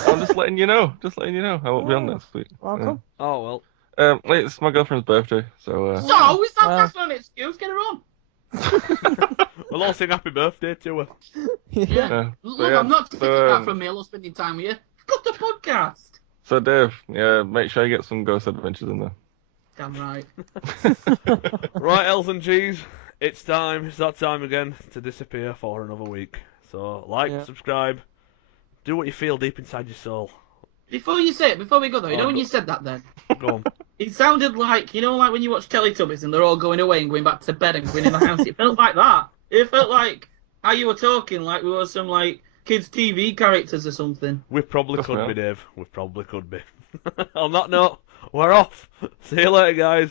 I'm just letting you know. I won't be on next week. Welcome. Oh, well. Wait, it's my girlfriend's birthday, so So, is that's not an excuse? Get her on. We'll all sing happy birthday to her. Yeah. Look, I'm not taking that from me. I love spending time with you. Got the podcast. So Dave, yeah, make sure you get some Ghost Adventures in there. Damn right. Right, L's and G's, it's time. It's that time again to disappear for another week. So, like, Yeah. subscribe, do what you feel deep inside your soul. Before we go though, you know Oh, when go- you said that then? Go on. It sounded like, you know, like when you watch Teletubbies and they're all going away and going back to bed and going in the house. It felt like that. It felt like how you were talking, like we were some, like, kids' TV characters or something. We probably Just could now. be, Dave. We probably could be. On that note, we're off. See you later, guys.